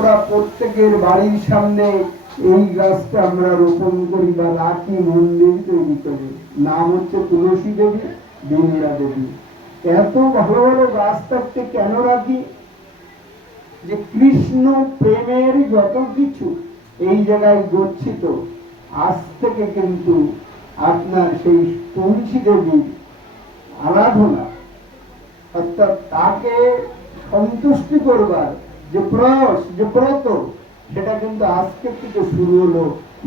আমরা প্রত্যেকের বাড়ির সামনে এই গাছটা আমরা রোপণ করি বা রাখি, মন্দির তৈরি করি। নাম হচ্ছে তুলসী দেবী, বিমলা দেবী। এত ভালো ভালো গাছ থাকতে কেন রাখি? যে কৃষ্ণ প্রেমের যত কিছু এই জায়গায় গচ্ছিত। আজ থেকে কিন্তু আপনার সেই তুলসী দেবীর আরাধনা, অর্থাৎ তাকে সন্তুষ্টি করবার যে প্রয়াস, যে ব্রত, সেটা কিন্তু আজকে থেকে শুরু হলো।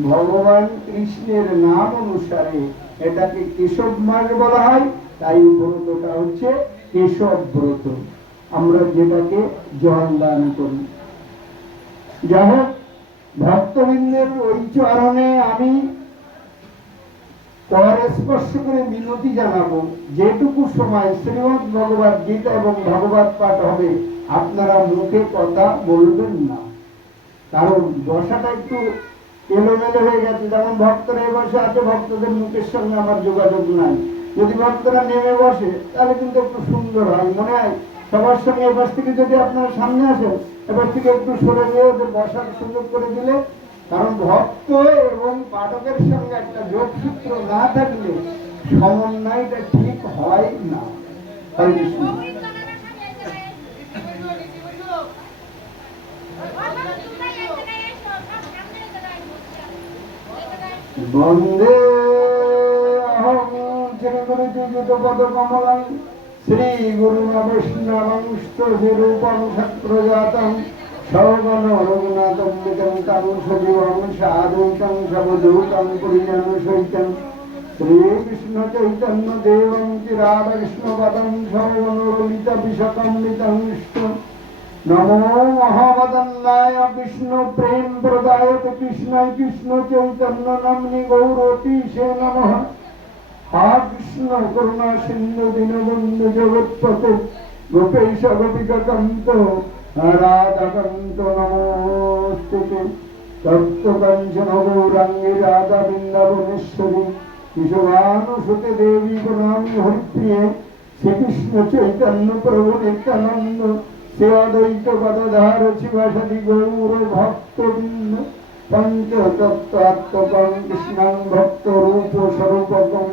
ভগবান কৃষ্ণের নাম অনুসারে এটাকে কেশব মাস বলা হয়, তাই ব্রতটা হচ্ছে কেশব ব্রত, আমরা যেটাকে জল দান করি। যাই হোক, ভক্তবৃন্দের ওই চরণে আমি কর স্পর্শ করে মিনতি জানাবো, যেটুকু সময় শ্রীমদ্ ভগবত গীতা এবং ভগবত পাঠ হবে আপনারা মুখে কথা বলবেন না, কারণ বসাটা একটু এলোমেলো হয়ে গেছে। যেমন ভক্তরা বসে আছে, ভক্তদের মুখের সঙ্গে আমার যোগাযোগ নাই। যদি ভক্তরা নেমে বসে তাহলে কিন্তু একটু সুন্দর হয়, মনে হয় সবার সঙ্গে। এবার থেকে যদি আপনারা সামনে আসেন, এবার থেকে একটু সরে গিয়ে ওদের বসার সুযোগ করে দিলে, কারণ ভক্ত এবং পাঠকের সঙ্গে একটা যোগসূত্র না থাকলে সমন্বয়টা ঠিক হয় না। হরে কৃষ্ণ। বন্দে অহং শ্রীগুরুযুগপদকমলং শ্রীগুরুণ বৈষ্ণবংশ্চ রূপং সত্প্রজাতং সৌগণ রঘুনাথং বিতং তং সজীবং সাধুতং সবদূতং পরিজনসহিতং শ্রীকৃষ্ণ চৈতন্য দেবং চিরাকৃষ্ণপদং সৌগণ ললিত বিশকম্বিতং নমো মহাবদন্নায় বিষ্ণু প্রেম প্রদায়তে কৃষ্ণায় কৃষ্ণ চৈতন্য নাম্নি গৌরতীশে নমঃ। হা কৃষ্ণ করুণা সিন্ধু দীনবন্ধু জগৎপতে গোপেশ গোপিকা কান্ত রাধাকান্ত নমোস্তুতে। তপ্ত কাঞ্চন গৌরাঙ্গী রাধা বৃন্দাবনেশ্বরী কিশোরানুসুতে দেবী প্রণামী হরিপ্রিয়ে। শ্রীকৃষ্ণ চৈতন্য প্রভু নিত্যানন্দ শ্রী অদ্বৈত গদাধর শিবাসাদি গৌর ভক্তবৃন্দ। পঞ্চতত্ত্বাত্মকং কৃষ্ণং ভক্ত রূপ স্বরূপকং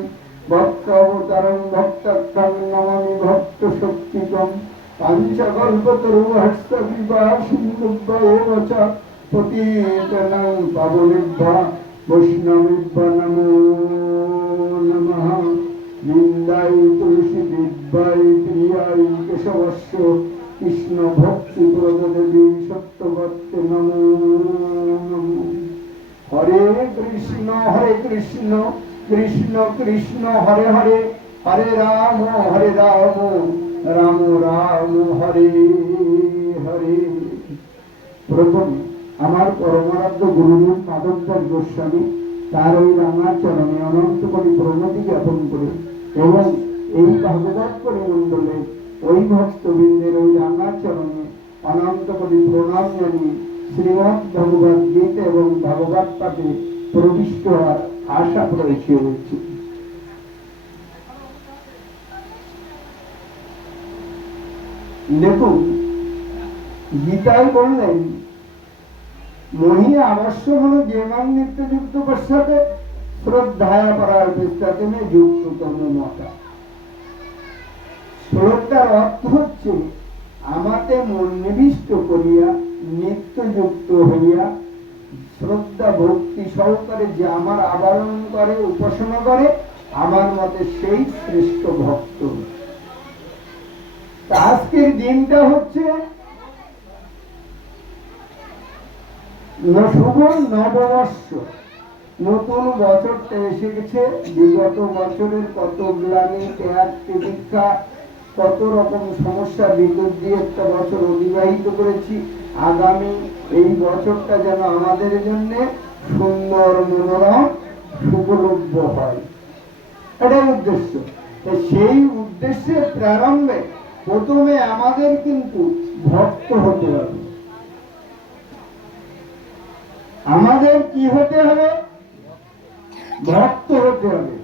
ভক্ত অবতারং ভক্তং নমামি ভক্ত শক্তিকং। পাঞ্চকল্পতরুহস্ত কৃপা সিন্ধুভ্যেব চ পতিতানাং পাবনেভ্যো বৈষ্ণবেভ্যো নমো নমঃ। বৃন্দায় তুলসী দিব্যায় প্রিয়ায় কেশবস্য কৃষ্ণ ভক্তি প্রদদেবী সত্যবত্তে নমো নমঃ। হরে কৃষ্ণ কৃষ্ণ কৃষ্ণ হরে হরে, হরে রাম রাম রাম হরে হরে। প্রথম আমার পরমারাধ্য গুরুদেব মাধবদাস গোস্বামী তার ওই রাঙা চরণে অনন্ত কোটি প্রণতি জ্ঞাপন করে এবং এই ভাগবত পরিমণ্ডলে ওই ভক্তবৃন্দের ওই রাঙা চরণে অনন্ত কোটি প্রণাম জানিয়ে শ্রীমদ্ ভগবত গীতা এবং ভাগবত পাঠে প্রবিষ্ট হওয়ার আশা প্রয়েছে হচ্ছে। দেখুন, গীতায় বললেন মহি আবশ্য হল যেমান নিত্যযুক্ত পশ্চাতে শ্রদ্ধায় পরার পৃষ্ঠাতে মে যুক্ততম মতা। শ্রদ্ধার অর্থ হচ্ছে আমাকে মনোনিবিষ্ট করিয়া নিত্যযুক্ত হইয়া শ্রদ্ধা ভক্তি সহকারে যে আমার আবরণ করে, উপাসনা করে, আমার মতে সেই শ্রেষ্ঠ ভক্ত। আজকের দিনটা হচ্ছে শুভ নববর্ষ, নতুন বছরটা এসে গেছে। বিগত বছরের কত গ্লানি, ত্যাগ, তিতিক্ষা, কত রকম সমস্যার ভিতর দিয়ে একটা বছর অতিবাহিত করেছি। আগামী এই বছরটা যেন আমাদের জন্য সুন্দর, মনোরম, সুপলভ্য হয়, এটাই উদ্দেশ্য। সেই উদ্দেশ্যের প্রারম্ভে প্রথমে আমাদের কিন্তু ভক্ত হতে হবে। আমাদের কি হতে হবে? ভক্ত হতে হবে।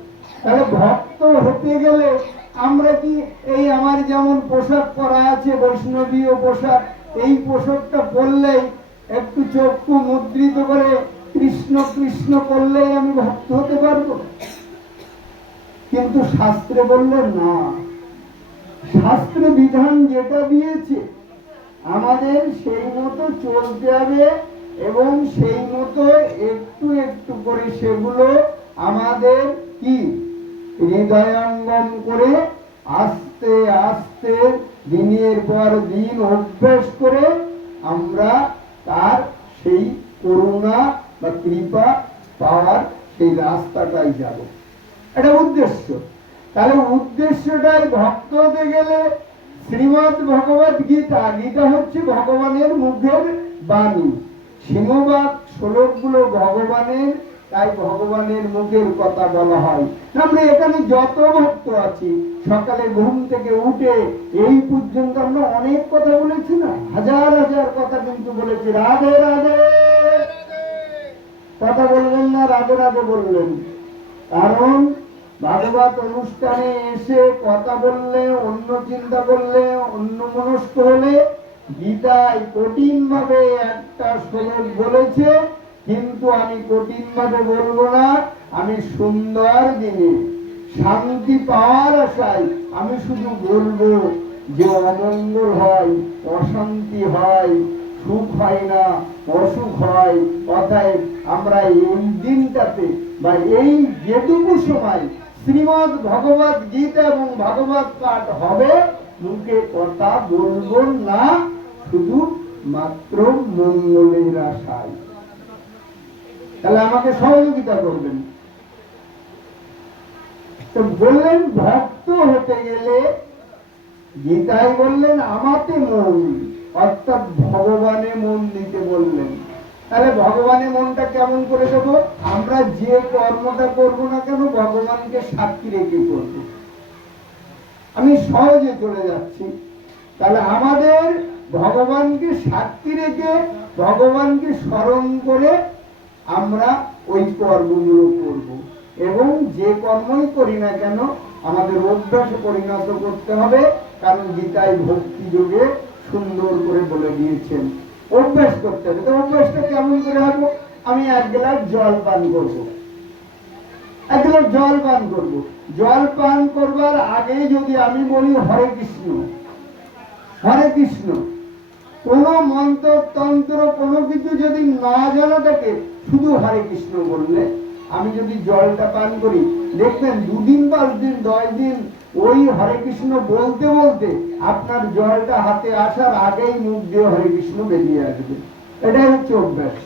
তাহলে ভক্ত হতে গেলে আমরা কি এই আমার যেমন পোশাক পরা আছে বৈষ্ণবীয় পোশাক, এই পোশাকটা পরলেই চক্ষু মুদ্রিত করে কৃষ্ণ কৃষ্ণ করলেই আমি ভক্ত হতে পারবো? কিন্তু শাস্ত্রে বললেন না, শাস্ত্রে বিধান যেটা দিয়েছে আমাদের সেই মতো চলতে হবে এবং সেই মতো একটু একটু করে সেগুলো আমাদের কি হৃদয়ঙ্গম করে আস্তে আস্তে দিনের পর দিন অভ্যাস করে আমরা তার সেই করুণা বা কৃপা পাওয়ার সেই রাস্তাটাই যাব। এটা উদ্দেশ্য। তাহলে উদ্দেশ্যটাই ভক্ত হতে গেলে শ্রীমদ্ ভগবত গীতা, গীতা হচ্ছে ভগবানের মুখের বাণী, সীমবাদ শ্লোকগুলো ভগবানের, তাই ভগবানের মুখের কথা বলা হয়। আমরা এখানে যত ভক্ত আছি সকালে ঘুম থেকে উঠে এই পর্যন্ত আমরা অনেক কথা বলেছি না, হাজার হাজার কথা কিন্তু বলেছি। রাধে রাধে কথা বললেন না, রাধে রাধে বললেন। কারণ ভাগবত অনুষ্ঠানে এসে কথা বললে, অন্য চিন্তা করলে, অন্য মনস্ক হলে, গীতায় কঠিন ভাবে একটা শ্লোক বলেছে, কিন্তু আমি কঠিন ভাবে বলবো না, আমি সুন্দর দিনে শান্তি পাওয়ার আশায় আমি শুধু বলবো যে অমঙ্গল হয়, অশান্তি হয়, সুখ হয় না, অসুখ হয়। অতএব আমরা এই দিনটাতে বা এই যেটুকু সময় শ্রীমদ্ ভগবত গীতা এবং ভাগবত পাঠ হবে, মুখে কথা বলবো না, শুধু মাত্র মঙ্গলের আশায়। তাহলে আমাকে সহযোগিতা করবেন। তো বললেন ভক্ত হতে গেলে গীতায় বললেন আমাতে মন, অর্থাৎ ভগবানে মন দিতে বললেন। তাহলে ভগবানের মনটা কেমন করে দেবো? আমরা যে কর্মটা করবো না কেন ভগবানকে সাক্ষী রেখে করবো। আমি সহজে চলে যাচ্ছি। তাহলে আমাদের ভগবানকে সাক্ষী রেখে ভগবানকে স্মরণ করে আমরা ওই কর্মগুলো করব এবং যে কর্মই করি না কেন আমাদের অভ্যাসে পরিণত করতে হবে। কারণ গীতায় ভক্তি যোগে সুন্দর করে বলে দিয়েছেন অভ্যাস করতে হবে। তো অভ্যাসটা কেমন করে হবে? আমি 1 গ্লাস জল পান করবো, 1 গ্লাস জল পান করবো। জল পান করবার আগে যদি আমি বলি হরে কৃষ্ণ, হরে কৃষ্ণ, কোন মন্ত্র তন্ত্র কোনো কিছু যদি না জানা থাকে, শুধু হরে কৃষ্ণ বললে, আমি যদি জলটা পান করি, দেখবেন 2 দিন 5 দিন 10 দিন ওই হরে কৃষ্ণ বলতে বলতে আপনার জলটা হাতে আসার আগেই মুখ দিয়ে হরে কৃষ্ণ বেরিয়ে আসবে। এটাই হচ্ছে অভ্যাস।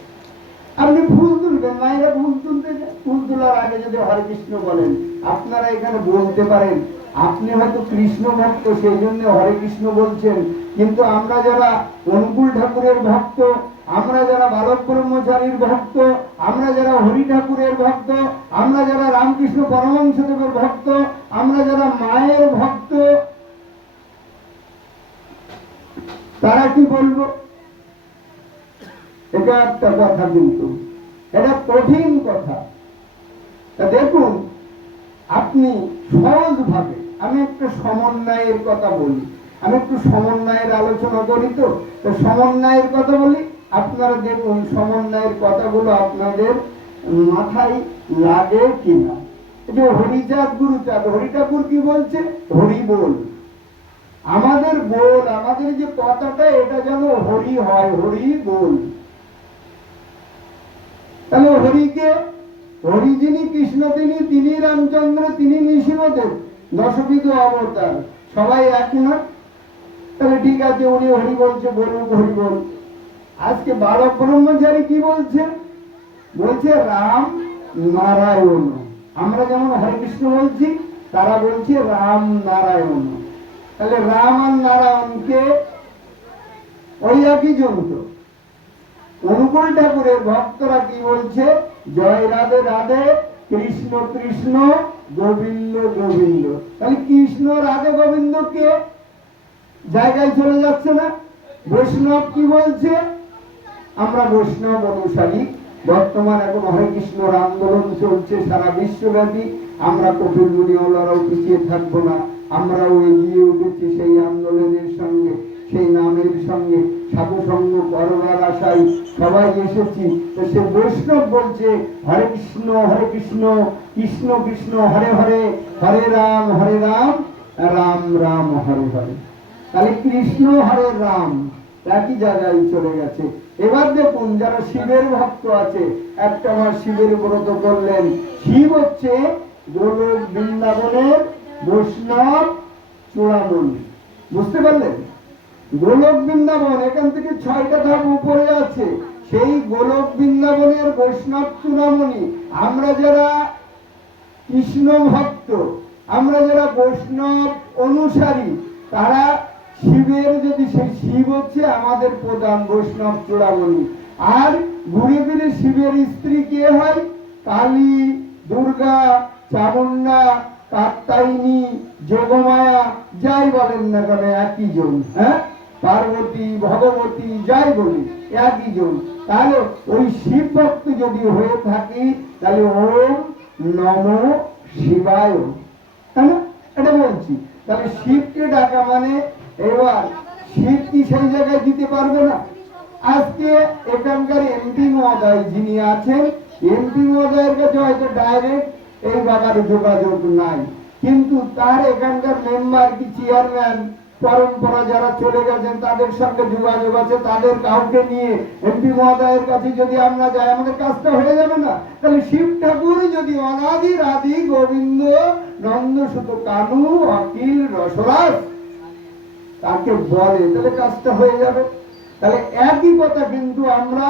আপনি ফুল তুলবেন, মায়েরা ফুল তুলতে, ফুল তোলার আগে যদি হরে কৃষ্ণ বলেন, আপনারা এখানে বলতে পারেন আপনি হয়তো কৃষ্ণ ভক্ত সেই জন্য হরে কৃষ্ণ বলছেন, কিন্তু আমরা যারা অনুকূল ঠাকুরের ভক্ত, আমরা যারা বালক ব্রহ্মচারীর ভক্ত, আমরা যারা হরি ঠাকুরের ভক্ত, আমরা যারা রামকৃষ্ণ পরমহংসদেবের ভক্ত, আমরা যারা মায়ের ভক্ত, তারা কি বলবো? এটা একটা কথা, কিন্তু এটা কঠিন কথা। দেখুন আপনি সহজ ভাবে, আমি একটু সমন্বয়ের কথা বলি, আমি একটু সমন্বয়ের আলোচনা করি। তো সমন্বয়ের কথা বলি, আপনারা দেখুন সমন্বয়ের কথাগুলো আপনাদের মাথায় লাগে কিনা। যে হরিচাঁদ গুরুচাঁদ, হরি ঠাকুর কি বলছে? হরি বল। আমাদের বল, আমাদের যে কথাটা এটা যেন হরি হয়, হরি বল। তাহলে হরিকে, হরি যিনি কৃষ্ণ, তিনি রামচন্দ্র, তিনি নৃসিংহদেব, 10 অবতার, সবাই এক না? তাহলে ঠিক আছে, উনি হরি বলছে, বলুক হরি বল। আজকে বালক ব্রহ্মচারী কি বলছে? বলছে রাম নারায়ণ। আমরা যেমন হরে কৃষ্ণ বলছি, তারা বলছে রাম নারায়ণ। তাহলে রাম আর নারায়ণকে ওই একই জন্তু। অনুকূল ঠাকুরের ভক্তরা কি বলছে? জয় রাধে রাধে, কৃষ্ণ কৃষ্ণ, গোবিন্দ গোবিন্দ। তাহলে কৃষ্ণ রাধে গোবিন্দ কে জায়গায় চলে যাচ্ছে না? বৈষ্ণব কি বলছে? আমরা বৈষ্ণব অনুসারী। বর্তমান এখন হরে কৃষ্ণর আন্দোলন চলছে সারা বিশ্বব্যাপী। আমরা কপিল মুনিওয়ালারাও পিছিয়ে থাকবো না, আমরাও এগিয়ে উঠেছি সেই আন্দোলনের সঙ্গে। সেই নামের সঙ্গে সাধু সঙ্গ করবার আশায় সবাই এসেছি। তো সে বৈষ্ণব বলছে হরে কৃষ্ণ কৃষ্ণ কৃষ্ণ হরে হরে, হরে রাম রাম রাম হরে হরে। তাহলে কৃষ্ণ হরে রাম একই জায়গায় চলে গেছে। এবার দেখুন যারা শিবের ভক্ত আছে, একটা মাস শিবের ব্রত করলেন। শিব হচ্ছে গোলক বৃন্দাবনের বৈষ্ণব চূড়ামণি, বুঝতে পারলেন? গোলক বৃন্দাবন এখান থেকে 6টা ধাপ উপরে আছে, সেই গোলক বৃন্দাবনের বৈষ্ণব চূড়ামণি। আমরা যারা কৃষ্ণ ভক্ত, আমরা যারা বৈষ্ণব অনুসারী, তারা শিবের, যদি সেই শিব হচ্ছে আমাদের প্রধান বৈষ্ণব চূড়ামণি। আর ঘুরে ফিরে শিবের স্ত্রী কে হয়? কালী, দুর্গা, চামুন্ডা, কাত্যায়নী, যোগমায়া, যাই বলেন না কেন একই জন। হ্যাঁ, পার্বতী, ভগবতী, যাই বলি একই জন। তাহলে ওই শিব ভক্ত যদি হয়ে থাকি, তাহলে ওম নমো শিবায়, তাই না? এটা বলছি। তাহলে শিবকে ডাকা মানে, এবার শিব কি সেই জায়গায় দিতে পারবে না? আজকে এখানকার এমপি মহোদয় যিনি আছেন, এমপি মহোদয়ের কাছে হয়তো ডাইরেক্ট এই বাবার যোগাযোগ নাই, কিন্তু তার এখানকার মেম্বার কি চেয়ারম্যান পরম্পরা যারা চলে গেছেন তাদের সঙ্গে যোগাযোগ আছে। তাদের কাউকে নিয়ে এমপি মহোদয়ের কাছে যদি আমরা যাই, আমাদের কাজটা হয়ে যাবে না? তাহলে শিব ঠাকুর যদি অনাদি রাধি গোবিন্দ নন্দ সুত কানু অখিল রসরাজ তাকে বলে, তাহলে কাজটা হয়ে যাবে। তাহলে একই কথা কিন্তু আমরা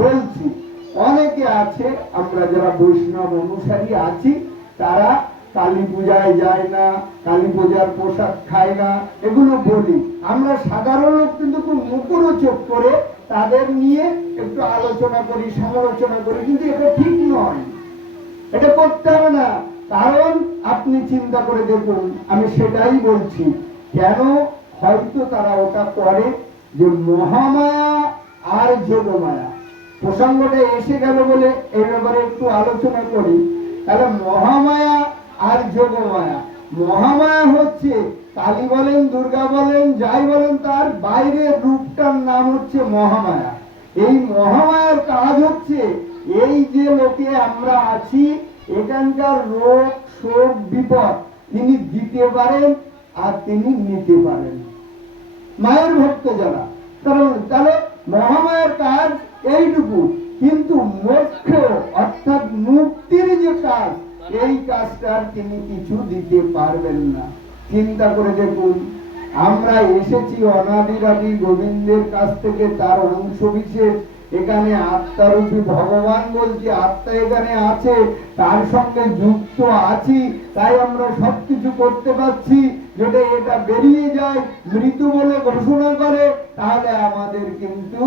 বলছি। অনেকে আছে, আমরা যারা বৈষ্ণব অনুসারী আছি, তারা কালী পূজায় যায় না, কালী পূজার প্রসাদ খায় না, এগুলো বলি। আমরা সাধারণ লোক কিন্তু খুব মুখরোচক করে তাদের নিয়ে একটু আলোচনা করি, সমালোচনা করি, কিন্তু এটা ঠিক নয়, এটা করতে হবে না। কারণ আপনি চিন্তা করে দেখুন, আমি সেটাই বলছি, কেন হয়তো তারা ওটা করে, যে মহামায়া আর যোগমায়া প্রসঙ্গটা এসে গেল বলে এই ব্যাপারে একটু আলোচনা করি। তাহলে মহামায়া আর যোগমায়া, মহামায়া হচ্ছে কালী বলেন, দুর্গা বলেন, যাই বলেন, তার বাইরের রূপটার নাম হচ্ছে মহামায়া। এই মহামায়ার কাজ হচ্ছে এই যে লোকে আমরা আছি, এখানকার রোগ শোক বিপদ তিনি দিতে পারেন আর তিনি নিতে পারেন। মায়ের ভক্ত যারা, তাহলে মহামায়ার কাজ এইটুকু, কিন্তু মোক্ষ অর্থাৎ মুক্তির যে কাজ, এই কাজটা তিনি কিছু দিতে পারবেন না। চিন্তা করে দেখুন, আমরা এসেছি অনাদিরাদি গোবিন্দের কাছ থেকে, তার অংশ বিশেষ। এখানে আত্মারূপী ভগবান বলছি, আত্মা এখানে আছে, তার সঙ্গে যুক্ত আছি, তাই আমরা সবকিছু করতে পারছি। যদি এটা বেরিয়ে যায়, মৃত্যু বলে ঘোষণা করে, তাহলে আমাদের কিন্তু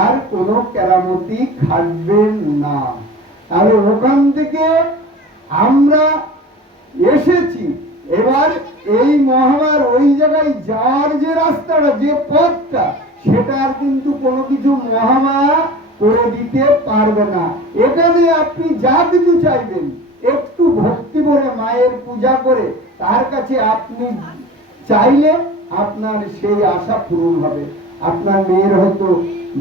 আর কোনো কেরামতি খাটবে না। তাহলে ওখান থেকে আমরা এসেছি, এবার এই মহামার ওই জায়গায় যাওয়ার যে রাস্তাটা, যে পথটা, সেটা আর কিন্তু কোনো কিছু মহামায়া করে দিতে পারবে না। এখানে আপনি যা কিছু চাইবেন, একটু ভক্তি ভরে মায়ের পূজা করে তার কাছে আপনি চাইলে আপনার সেই আশা পূরণ হবে। আপনার মেয়ের হয়তো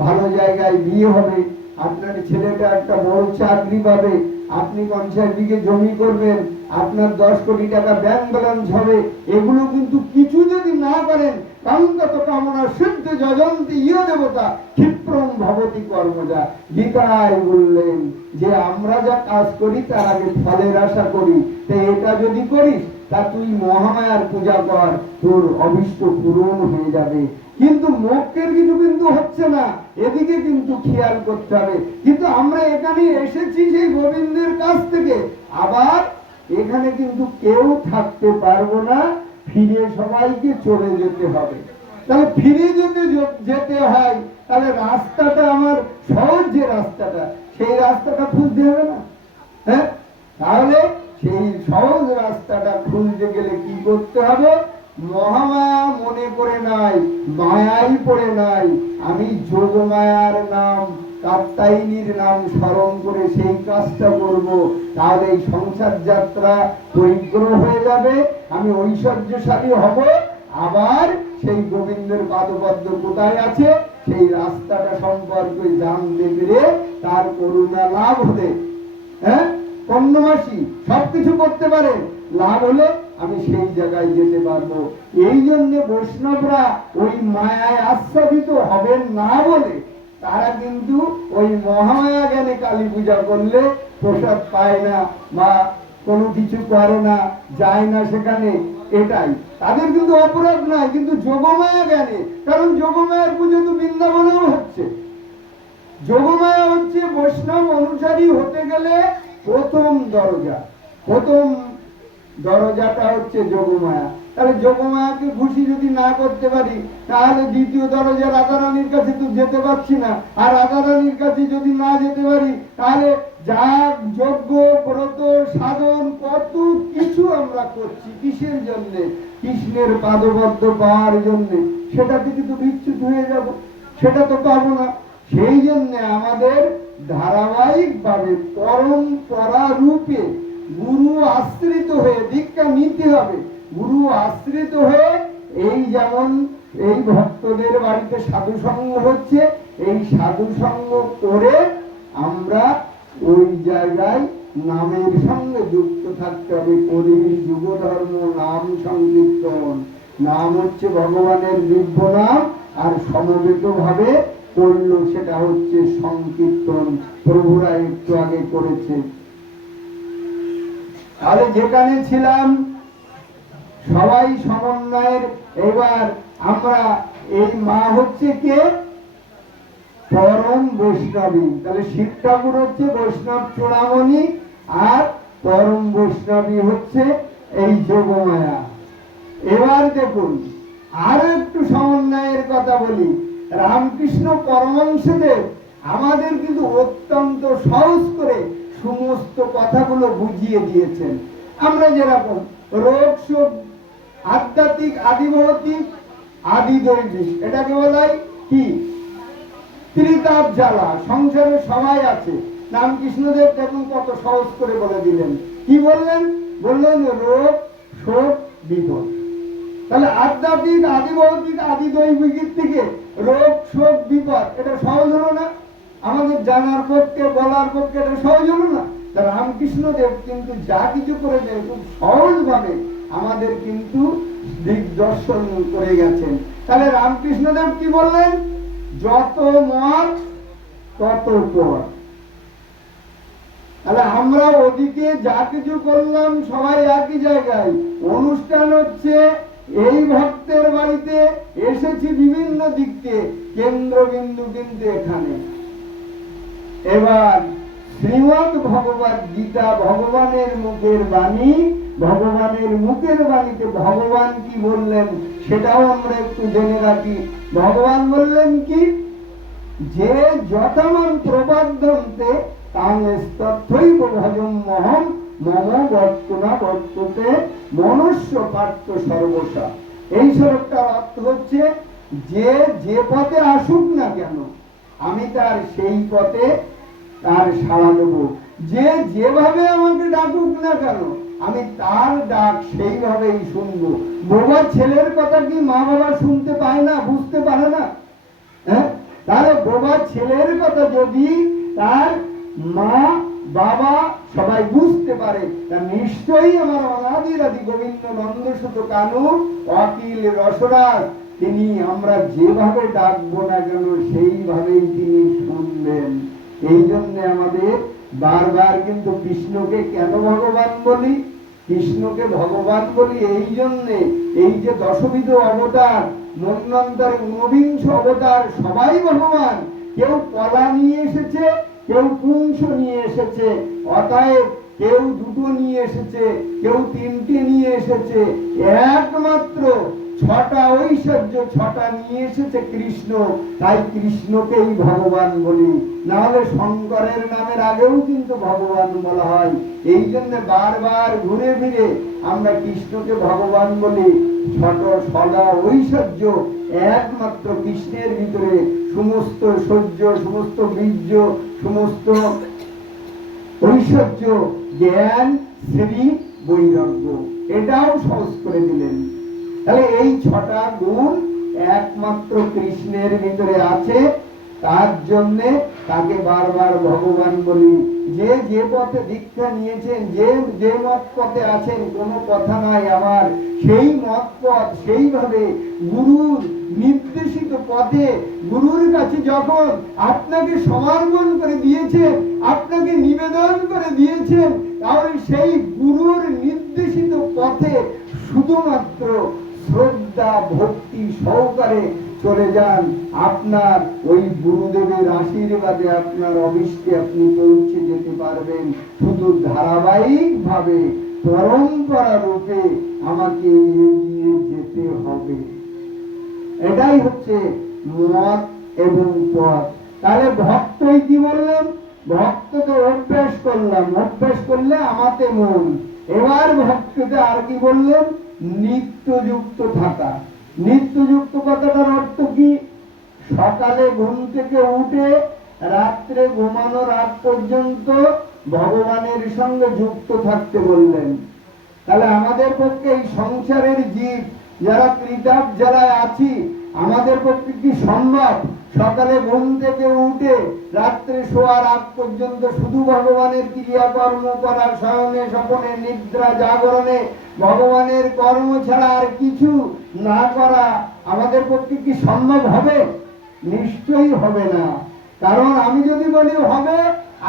ভালো জায়গায় বিয়ে হবে, আপনার ছেলেটা একটা বড় চাকরি পাবে, আপনি 50 বিঘে জমি করবেন, আপনার 10 কোটি টাকা ব্যাংক ব্যালেন্স হবে। এগুলো কিন্তু কিছু যদি না করেন, কাঙ্ক্ষিত কামনা সিদ্ধ যজন্তি ইয় দেবতা ক্ষিপ্রং ভবতি কর্মজা। গীতায় বললেন যে আমরা যা কাজ করি তার আগে ফলের আশা করি, তো এটা যদি করিস তা তুই মহামায়ার পূজা কর, তোর অভিষ্ট পূরণ হয়ে যাবে। কিন্তু মোক্ষের কিছু কিন্তু হচ্ছে না, এদিকে কিন্তু খেয়াল করতে হবে। কিন্তু আমরা এখানে এসেছি সেই গোবিন্দের কাছ থেকে, আবার এখানে কিন্তু কেউ থাকতে পারবো না, ফিরে সবাইকে চলে যেতে হবে। তাহলে ফিরে যেতে হয়, তাহলে রাস্তাটা আমার সহজ যে রাস্তাটা, সেই রাস্তাটা খুঁজতে হবে না? হ্যাঁ, তাহলে সেই সহজ রাস্তাটা খুঁজতে গেলে কি করতে হবে? মহামায়া মনে করে নাই, মায়াই পড়ে নাই, আমি যোগমায়ার নাম, কাত্যায়নীর নাম স্মরণ করে সেই কাজটা করব। তাহলে এই সংসার যাত্রা পরিগ্রহ হয়ে যাবে, আমি ঐশ্বর্যশালী হব, আবার সেই গোবিন্দের পাদপদ্ম কোথায় আছে সেই রাস্তাটা সম্পর্কে জানতে পেরে তার করুণা লাভ হলে, হ্যাঁ, পণ্যমাসী সবকিছু করতে পারে, লাভ হলে আমি সেই জায়গায় যেতে পারবো। এই জন্য বৈষ্ণবরা ওই মায়ায় আচ্ছাদিত হবেন না বলে তারা কিন্তু ওই মহামায়া জ্ঞানে কালী পূজা করলে প্রসাদ পায় না বা কোনো কিছু করে না, যায় না সেখানে, এটাই তাদের কিন্তু অপরাধ নয়, কিন্তু যোগমায়া জ্ঞানে। কারণ যোগমায়ার পুজো তো বৃন্দাবনেও হচ্ছে। যোগমায়া হচ্ছে বৈষ্ণব অনুসারী হতে গেলে প্রথম দরজাটা হচ্ছে যোগমায়া। তাহলে যোগমায়াকে খুশি যদি না করতে পারি তাহলে দ্বিতীয় দরজা রাধারানীর কাছে তো যেতে পারছি না। আর রাধারানীর কাছে যদি না যেতে পারি তাহলে যাগ যজ্ঞ ব্রত সাধন কত কিছু আমরা করছি কিসের জন্য? কৃষ্ণের পাদপদ্ম পাওয়ার জন্য। সেটা থেকে তো বিচ্যুত হয়ে যাব, সেটা তো পাবো না। সেই জন্য আমাদের ধারাবাহিক ভাবে পরম্পরা রূপে গুরু আশ্রিত হয়ে দীক্ষা নিতে হবে। গুরু আশ্রিত হয়ে এই যেমন এই ভক্তদের বাড়িতে সাধু সঙ্গ হচ্ছে, এই সাধু সঙ্গ করে আমরা ওই জায়গায় নামের সঙ্গে যুক্ত থাকতে হবে। কলির যুগ ধর্ম নাম সংকীর্তন। নাম হচ্ছে ভগবানের দিব্য নাম, আর সমবেত ভাবে করলো সেটা হচ্ছে সংকীর্তন। প্রভুরা একটু আগে করেছে। তাহলে যেখানে ছিলাম সবাই সমন্বয়ের। এবার আমরা এই মা হচ্ছে কে? পরম বৈষ্ণবী। তাহলে শিব ঠাকুর হচ্ছে বৈষ্ণব চূড়ামণি, আর পরম বৈষ্ণবী হচ্ছে এই যোগমায়া। এবার দেখুন আরো একটু সমন্বয়ের কথা বলি। রামকৃষ্ণ পরমহংসদেব আমাদের কিন্তু অত্যন্ত সহজ করে সমস্ত কথাগুলো বুঝিয়ে দিয়েছেন। আমরা যেরকম রোগ শোক আধ্যাত্মিক আদিভৌতিক আদি দৈবিক, এটাকে বলা হয় কি? ত্রিতাপ জ্বালা। সংসারে সবাই আছে। রামকৃষ্ণদেব দেখুন কত সহজ করে বলে দিলেন। কি বললেন? বললেন রোগ শোক বিপদ। তাহলে আধ্যাত্মিক আদিভৌতিক আদি দৈবিকের থেকে রোগ শোক বিপদ, এটা সহজ হলো না? আমাদের জানার পক্ষে বলার পক্ষে এটা সহজ হলো না? রামকৃষ্ণদেব কিন্তু যা কিছু করেছেন খুব সহজ ভাবে আমাদের কিন্তু দিগদর্শন করে গেছেন। তাহলে রামকৃষ্ণদেব কি বললেন? যত মত তত পথ। তাহলে আমরা ওদিকে যা কিছু করলাম সবাই একই জায়গায়। অনুষ্ঠান হচ্ছে এই ভক্তের বাড়িতে এসেছি বিভিন্ন দিকতে, কেন্দ্রবিন্দু কিন্তু এখানে। এবার শ্রীমদ ভগবদ গীতা ভগবানের মুখের বাণী। ভগবানের মুখের বাণীতে ভগবান কি বললেন সেটাও আমরা একটু জেনে রাখি। ভগবান বললেন কি? যে যথামান প্রবাদন্তে তাং তথৈব ভজম মহম মম বর্তনা বর্ততে মনুষ্য পার্থ সর্বসা। এই শ্লোকটার অর্থ হচ্ছে যে যে পথে আসুক না কেন আমি তার সেই পথে তার সাড়া দেব। যে যেভাবে আমাকে ডাকুক না কেন আমি তার ডাক সেইভাবেই শুনবো। বোবা ছেলের কথা কি মা বাবা শুনতে পায় না, বুঝতে পারে না? হ্যাঁ, তাহলে বোবা ছেলের কথা যদি তার মা বাবা সবাই বুঝতে পারে তা নিশ্চয়ই আমার অনাদিরাদি গোবিন্দ নন্দ সুত কানু অকিল রসরাজ তিনি আমরা যেভাবে ডাকবো না কেন সেইভাবেই তিনি শুনবেন। এই জন্য আমাদের বারবার কিন্তু কৃষ্ণকে কেন ভগবান বলি? কৃষ্ণকে ভগবান বলি এই জন্যে, এই যে দশবিধ অবতার, মন্বন্তরে ঊনবিংশ অবতার সবাই ভগবান। কেউ কলা নিয়ে এসেছে, কেউ পুংস নিয়ে এসেছে, অতএব কেউ দুটো নিয়ে এসেছে, কেউ তিনটে নিয়ে এসেছে, একমাত্র ছটা ঐশ্বর্য ছটা নিয়ে এসেছে কৃষ্ণ। তাই কৃষ্ণকেই ভগবান বলি। না হলে শঙ্করের নামের আগেও কিন্তু ভগবান বলা হয়। এই জন্য বারবার ঘুরে ফিরে আমরা কৃষ্ণকে ভগবান বলি। ছটা ঐশ্বর্য একমাত্র কৃষ্ণের ভিতরে সমস্ত সহ্য, সমস্ত বীর্য, সমস্ত ঐশ্বর্য, জ্ঞান, শ্রী, বৈরাগ্য, এটাও সহজ করে দিলেন। তাহলে এই 6টা গুণ একমাত্র কৃষ্ণের ভিতরে আছে। তার জন্য তাকে বারবার ভগবান বলি। যে যে পথে দীক্ষা নিয়েছেন, যে যে মত পথে আছেন, কোনো কথা নাই আমার, সেই মত পথ সেইভাবে গুরুর নির্দেশিত পথে গুরুর কাছে যখন আপনাকে সমর্পণ করে দিয়েছেন, আপনাকে নিবেদন করে দিয়েছেন, তাহলে সেই গুরুর নির্দেশিত পথে শুধুমাত্র শ্রদ্ধা ভক্তি সহকারে চলে যান। আপনার ওই গুরুদেবের আশীর্বাদে আপনার অভিষ্টে আপনি পৌঁছে যেতে পারবেন। শুধু ধারাবাহিক ভাবে পরম্পরা রূপে আমাকে এগিয়ে যেতে হবে। এটাই হচ্ছে মত এবং পথ। তাহলে ভক্তই কি বললেন? ভক্ত তো অভ্যাস করলাম, অভ্যাস করলে আমাতে মন। এবার ভক্ততে আর কি বললেন? নিত্যযুক্ত থাকা। নিত্যযুক্ত কথাটার অর্থ কি? সকালে ঘুম থেকে উঠে রাত্রে ঘুমানোর আগ পর্যন্ত ভগবানের সঙ্গে যুক্ত থাকতে বললেন। তাহলে আমাদের পক্ষে এই সংসারের জীব যারা ত্রিতাপ জেলায় আছি, আমাদের পক্ষে কি সম্ভব সকালে ঘুম থেকে উঠে রাত্রে শোয়ার আগ পর্যন্ত শুধু ভগবানের ক্রিয়াকর্ম করা, শয়নে স্বপনে নিদ্রা জাগরণে ভগবানের কর্ম ছাড়া আর কিছু না করা আমাদের পক্ষে কি সম্ভব হবে? নিশ্চয়ই হবে না। কারণ আমি যদি বলি হবে,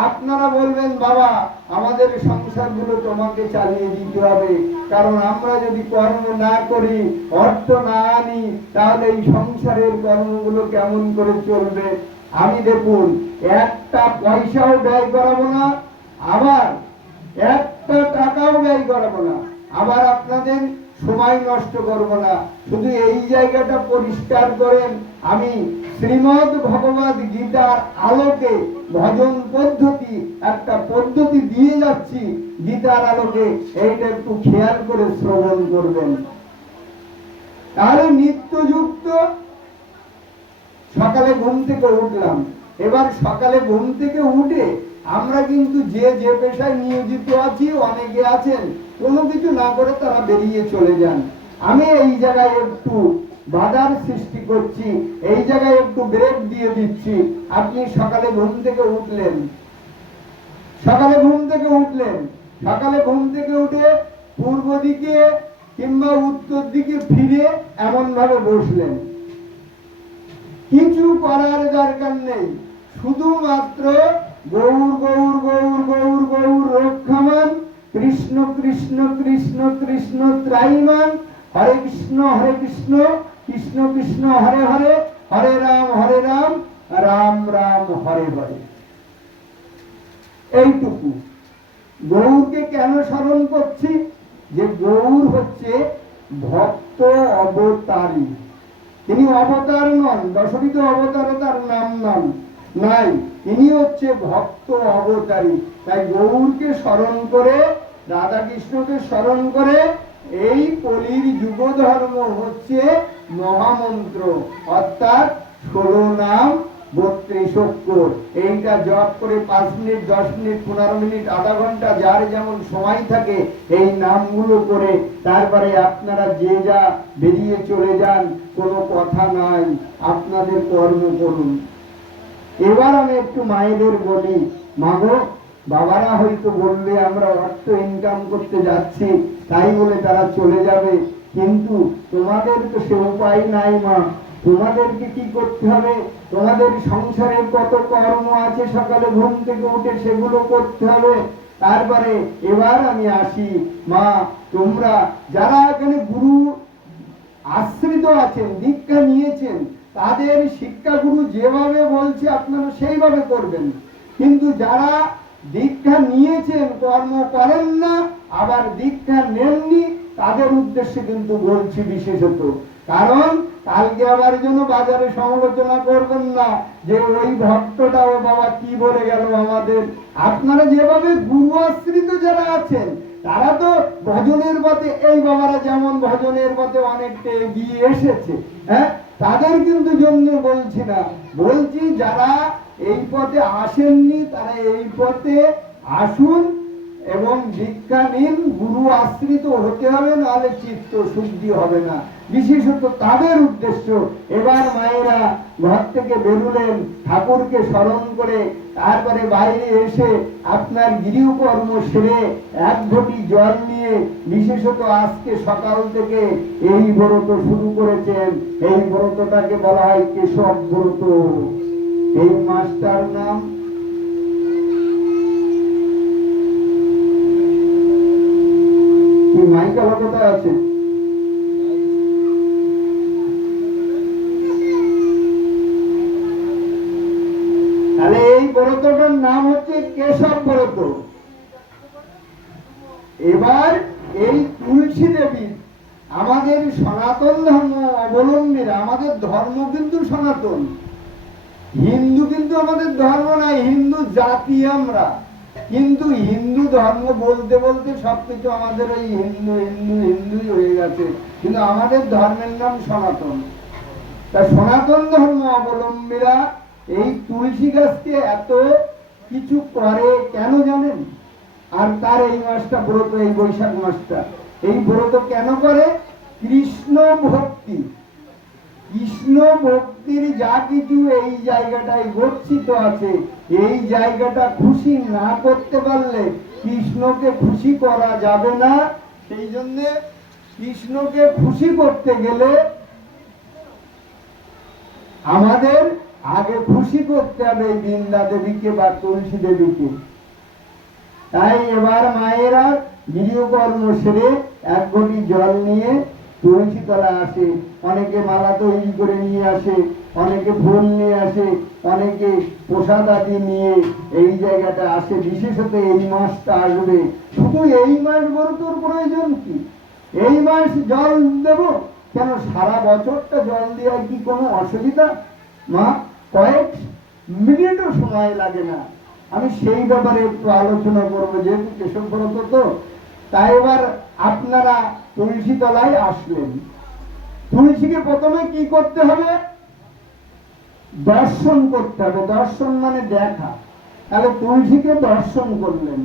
আপনারা বলবেন বাবা আমাদের সংসারগুলো তোমাকে চালিয়ে দিতে হবে, কারণ আমরা যদি কর্ম না করি, অর্থ না আনি, তাহলে এই সংসারের কর্মগুলো কেমন করে চলবে? আমি দেখুন একটা পয়সাও ব্যয় করাবো না, আবার একটা টাকাও ব্যয় করাবো না, আবার আপনাদের সময় নষ্ট করব না। শুধু এই জায়গাটা পরিষ্কার করেন, আমি শ্রীমদ ভগবদ গীতার আলোকে ভজন পদ্ধতি একটা পদ্ধতি দিয়ে যাচ্ছি গীতার আলোকে, এইটা একটু খেয়াল করে শ্রবণ করবেন। তাহলে নিত্যযুক্ত সকালে ঘুম থেকে উঠলাম। এবার সকালে ঘুম থেকে উঠে আমরা কিন্তু যে যে পেশায় নিয়োজিত আছি, অনেকে আছেন কোনো কিছু না করে তারা বেরিয়ে চলে যান। আমি এই জায়গায় একটু বাধার সৃষ্টি করছি, এই জায়গায় একটু ব্রেক দিয়ে দিচ্ছি। আপনি সকালে ঘুম থেকে উঠলেন, সকালে ঘুম থেকে উঠলেন, সকালে ঘুম থেকে উঠে পূর্ব দিকে কিংবা উত্তর দিকে ফিরে এমন ভাবে বসলেন। কিছু করার দরকার নেই, শুধুমাত্র গৌর গৌর গৌর গৌর গৌর রক্ষামান, কৃষ্ণ কৃষ্ণ কৃষ্ণ কৃষ্ণ ত্রাইমান, হরে কৃষ্ণ কৃষ্ণ কৃষ্ণ হরে হরে, হরে রাম রাম রাম হরে হরে। এইটুকু। গৌরকে কেন স্মরণ করছি? যে গৌর হচ্ছে ভক্ত অবতারী। তিনি অবতার নন, দশবিধ অবতারে তার নাম নন, নাই, তিনি হচ্ছে ভক্ত অবতারী। তাই গৌরকে স্মরণ করে, রাধা কৃষ্ণকে স্মরণ করে, এই কলির যুগ ধর্ম হচ্ছে মহামন্ত্র, অর্থাৎ 16 নাম 32 অক্ষর। এইটা জপ করে 5 মিনিট 10 মিনিট 15 মিনিট আধা ঘন্টা যার যেমন সময় থাকে এই নামগুলো করে তারপরে আপনারা যে যা বেরিয়ে চলে যান, কোনো কথা নাই, আপনাদের কর্ম করুন। এবার আমি একটু মায়েদের বলি, মাগো, বাবারা হয়তো বলবে আমরা অর্থ ইনকাম করতে যাচ্ছি তাই বলে তারা চলে যাবে, কিন্তু তোমাদের তো সে উপায় নাই মা। তোমাদেরকে কি করতে হবে? তোমাদের সংসারের কত কর্ম আছে, সকালে ঘুম থেকে উঠে সেগুলো করতে হবে। তারপরে এবার আমি আসি, মা তোমরা যারা এখানে গুরু আশ্রিত আছেন, দীক্ষা নিয়েছেন, তাদের শিক্ষাগুরু যেভাবে বলছে আপনারা সেইভাবে করবেন। কিন্তু যারা দীক্ষা নিয়েছেন কর্ম করেন না, আবার দীক্ষা নেননি, তাদের উদ্দেশ্যে কিন্তু বলছি বিশেষত। কারণ কালকে আবার যেন বাজারে সমালোচনা করবেন না যে ওই ভক্তটা ও বাবা কি বলে গেল আমাদের। আপনারা যেভাবে গুরু আশ্রিত যারা আছেন তারা তো ভজনের পথে, এই বাবারা যেমন ভজনের পথে অনেকটা এগিয়ে এসেছে, হ্যাঁ, তাদের কিন্তু জন্য বলছি না, বলছি যারা এই পথে আসেননি তারা এই পথে আসুন, এবং দীক্ষা নিন, গুরু আশ্রিত হতে হবে, নাহলে চিত্ত শুদ্ধি হবে না। বিশেষত তাদের উদ্দেশ্য। এবার মায়েরা ঘর থেকে বেরুলেন ঠাকুরকে স্মরণ করে, তারপরে বাইরে এসে আপনার গৃহকর্ম সেরে এক ঘটি জল নিয়ে, বিশেষত আজকে সকাল থেকে এই ব্রত শুরু করেছেন। এই ব্রতটাকে বলা হয় কেশব ব্রত। এই মাসটার নাম কি? মাইকা কোথায় আছে? তাহলে এই ব্রতটার নাম হচ্ছে কেশব ব্রত। এবার এই তুলসী দেবী, আমাদের সনাতন ধর্ম অবলম্বীরা, আমাদের ধর্ম কিন্তু সনাতন, হিন্দু কিন্তু আমাদের ধর্ম নাই, হিন্দু জাতি আমরা। কিন্তু হিন্দু ধর্ম বলতে বলতে সবকিছু আমাদের ওই হিন্দু হিন্দু হিন্দুই হয়ে গেছে, কিন্তু আমাদের ধর্মের নাম সনাতন। তা সনাতন ধর্ম অবলম্বীরা এই তুলসী গাছকে এত কিছু করে কেন জানেন? আর তার এই মাসটা ব্রত, এই বৈশাখ মাসটা, এই ব্রত কেন করে? কৃষ্ণ ভক্তি। কৃষ্ণ ভক্তির যা কিছু এই জায়গাটায় গচ্ছিত আছে, এই জায়গাটা খুশি না করতে পারলে কৃষ্ণকে খুশি করা যাবে না। সেই জন্য কৃষ্ণকে খুশি করতে গেলে আমাদের আগে খুশি করতে হবে বৃন্দা দেবীকে বা তুলসী দেবীকে। তাই এবার মায়েরা গৃহকর্ম সেরে এক ঘটি জল নিয়ে তুলসী তলা আসে। অনেকে মালা তৈরি করে নিয়ে আসে, অনেকে ফুল নিয়ে আসে, অনেকে প্রসাদ আদি নিয়ে এই জায়গাটা আসে। বিশেষত এই মাসটা আসবে, শুধু এই মাস ব্রতর প্রয়োজন কি? এই মাস জল দেব কেন? সারা বছরটা জল দেওয়ার কি কোনো অসুবিধা? মা, কয়েক মিনিটও সময় লাগে না। আমি সেই ব্যাপারে একটু আলোচনা করবো, যেহেতু কেশব ব্রত তো। তাই এবার আপনারা তুলসী তলায় আসলেন। তুলসীকে প্রথমে কি করতে হবে? দর্শন করতে হবে। দর্শন মানে দেখা। তাহলে তুলসীকে দর্শন করলেন।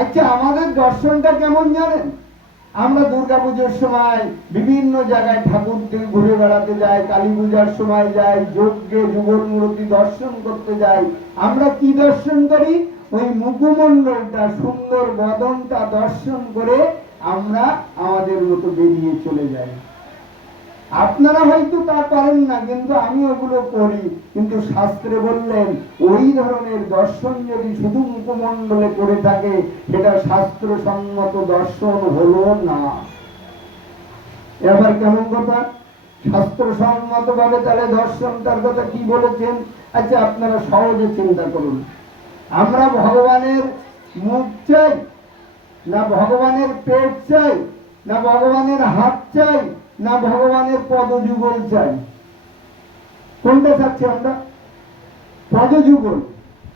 আচ্ছা, আমাদের দর্শনটা কেমন জানেন? আমরা দুর্গাপুজোর সময় বিভিন্ন জায়গায় ঠাকুর থেকে ঘুরে বেড়াতে যাই, কালী পূজার সময় যাই, যজ্ঞে যুগল মূর্তি দর্শন করতে যাই। আমরা কি দর্শন করি? ওই মুখমণ্ডলটা, সুন্দর বদনটা দর্শন করে আমরা আমাদের মতো বেরিয়ে চলে যাই। আপনারা হয়তো তা করেন না, কিন্তু আমি ওগুলো করি। কিন্তু শাস্ত্রে বললেন ওই ধরনের দর্শন যদি শুধু মুখমণ্ডলে করে থাকে, সেটা শাস্ত্রসম্মত দর্শন হলো না। এবার কেমন কথা? শাস্ত্রসম্মত ভাবে তাহলে দর্শনটার কথা কি বলেছেন? আচ্ছা, আপনারা সহজে চিন্তা করুন। আমরা ভগবানের মুখ চাই, না ভগবানের পেট চাই, না ভগবানের হাত চাই, না ভগবানের পদযুগল চাই? কোনটা চাচ্ছি আমরা? পদযুগল।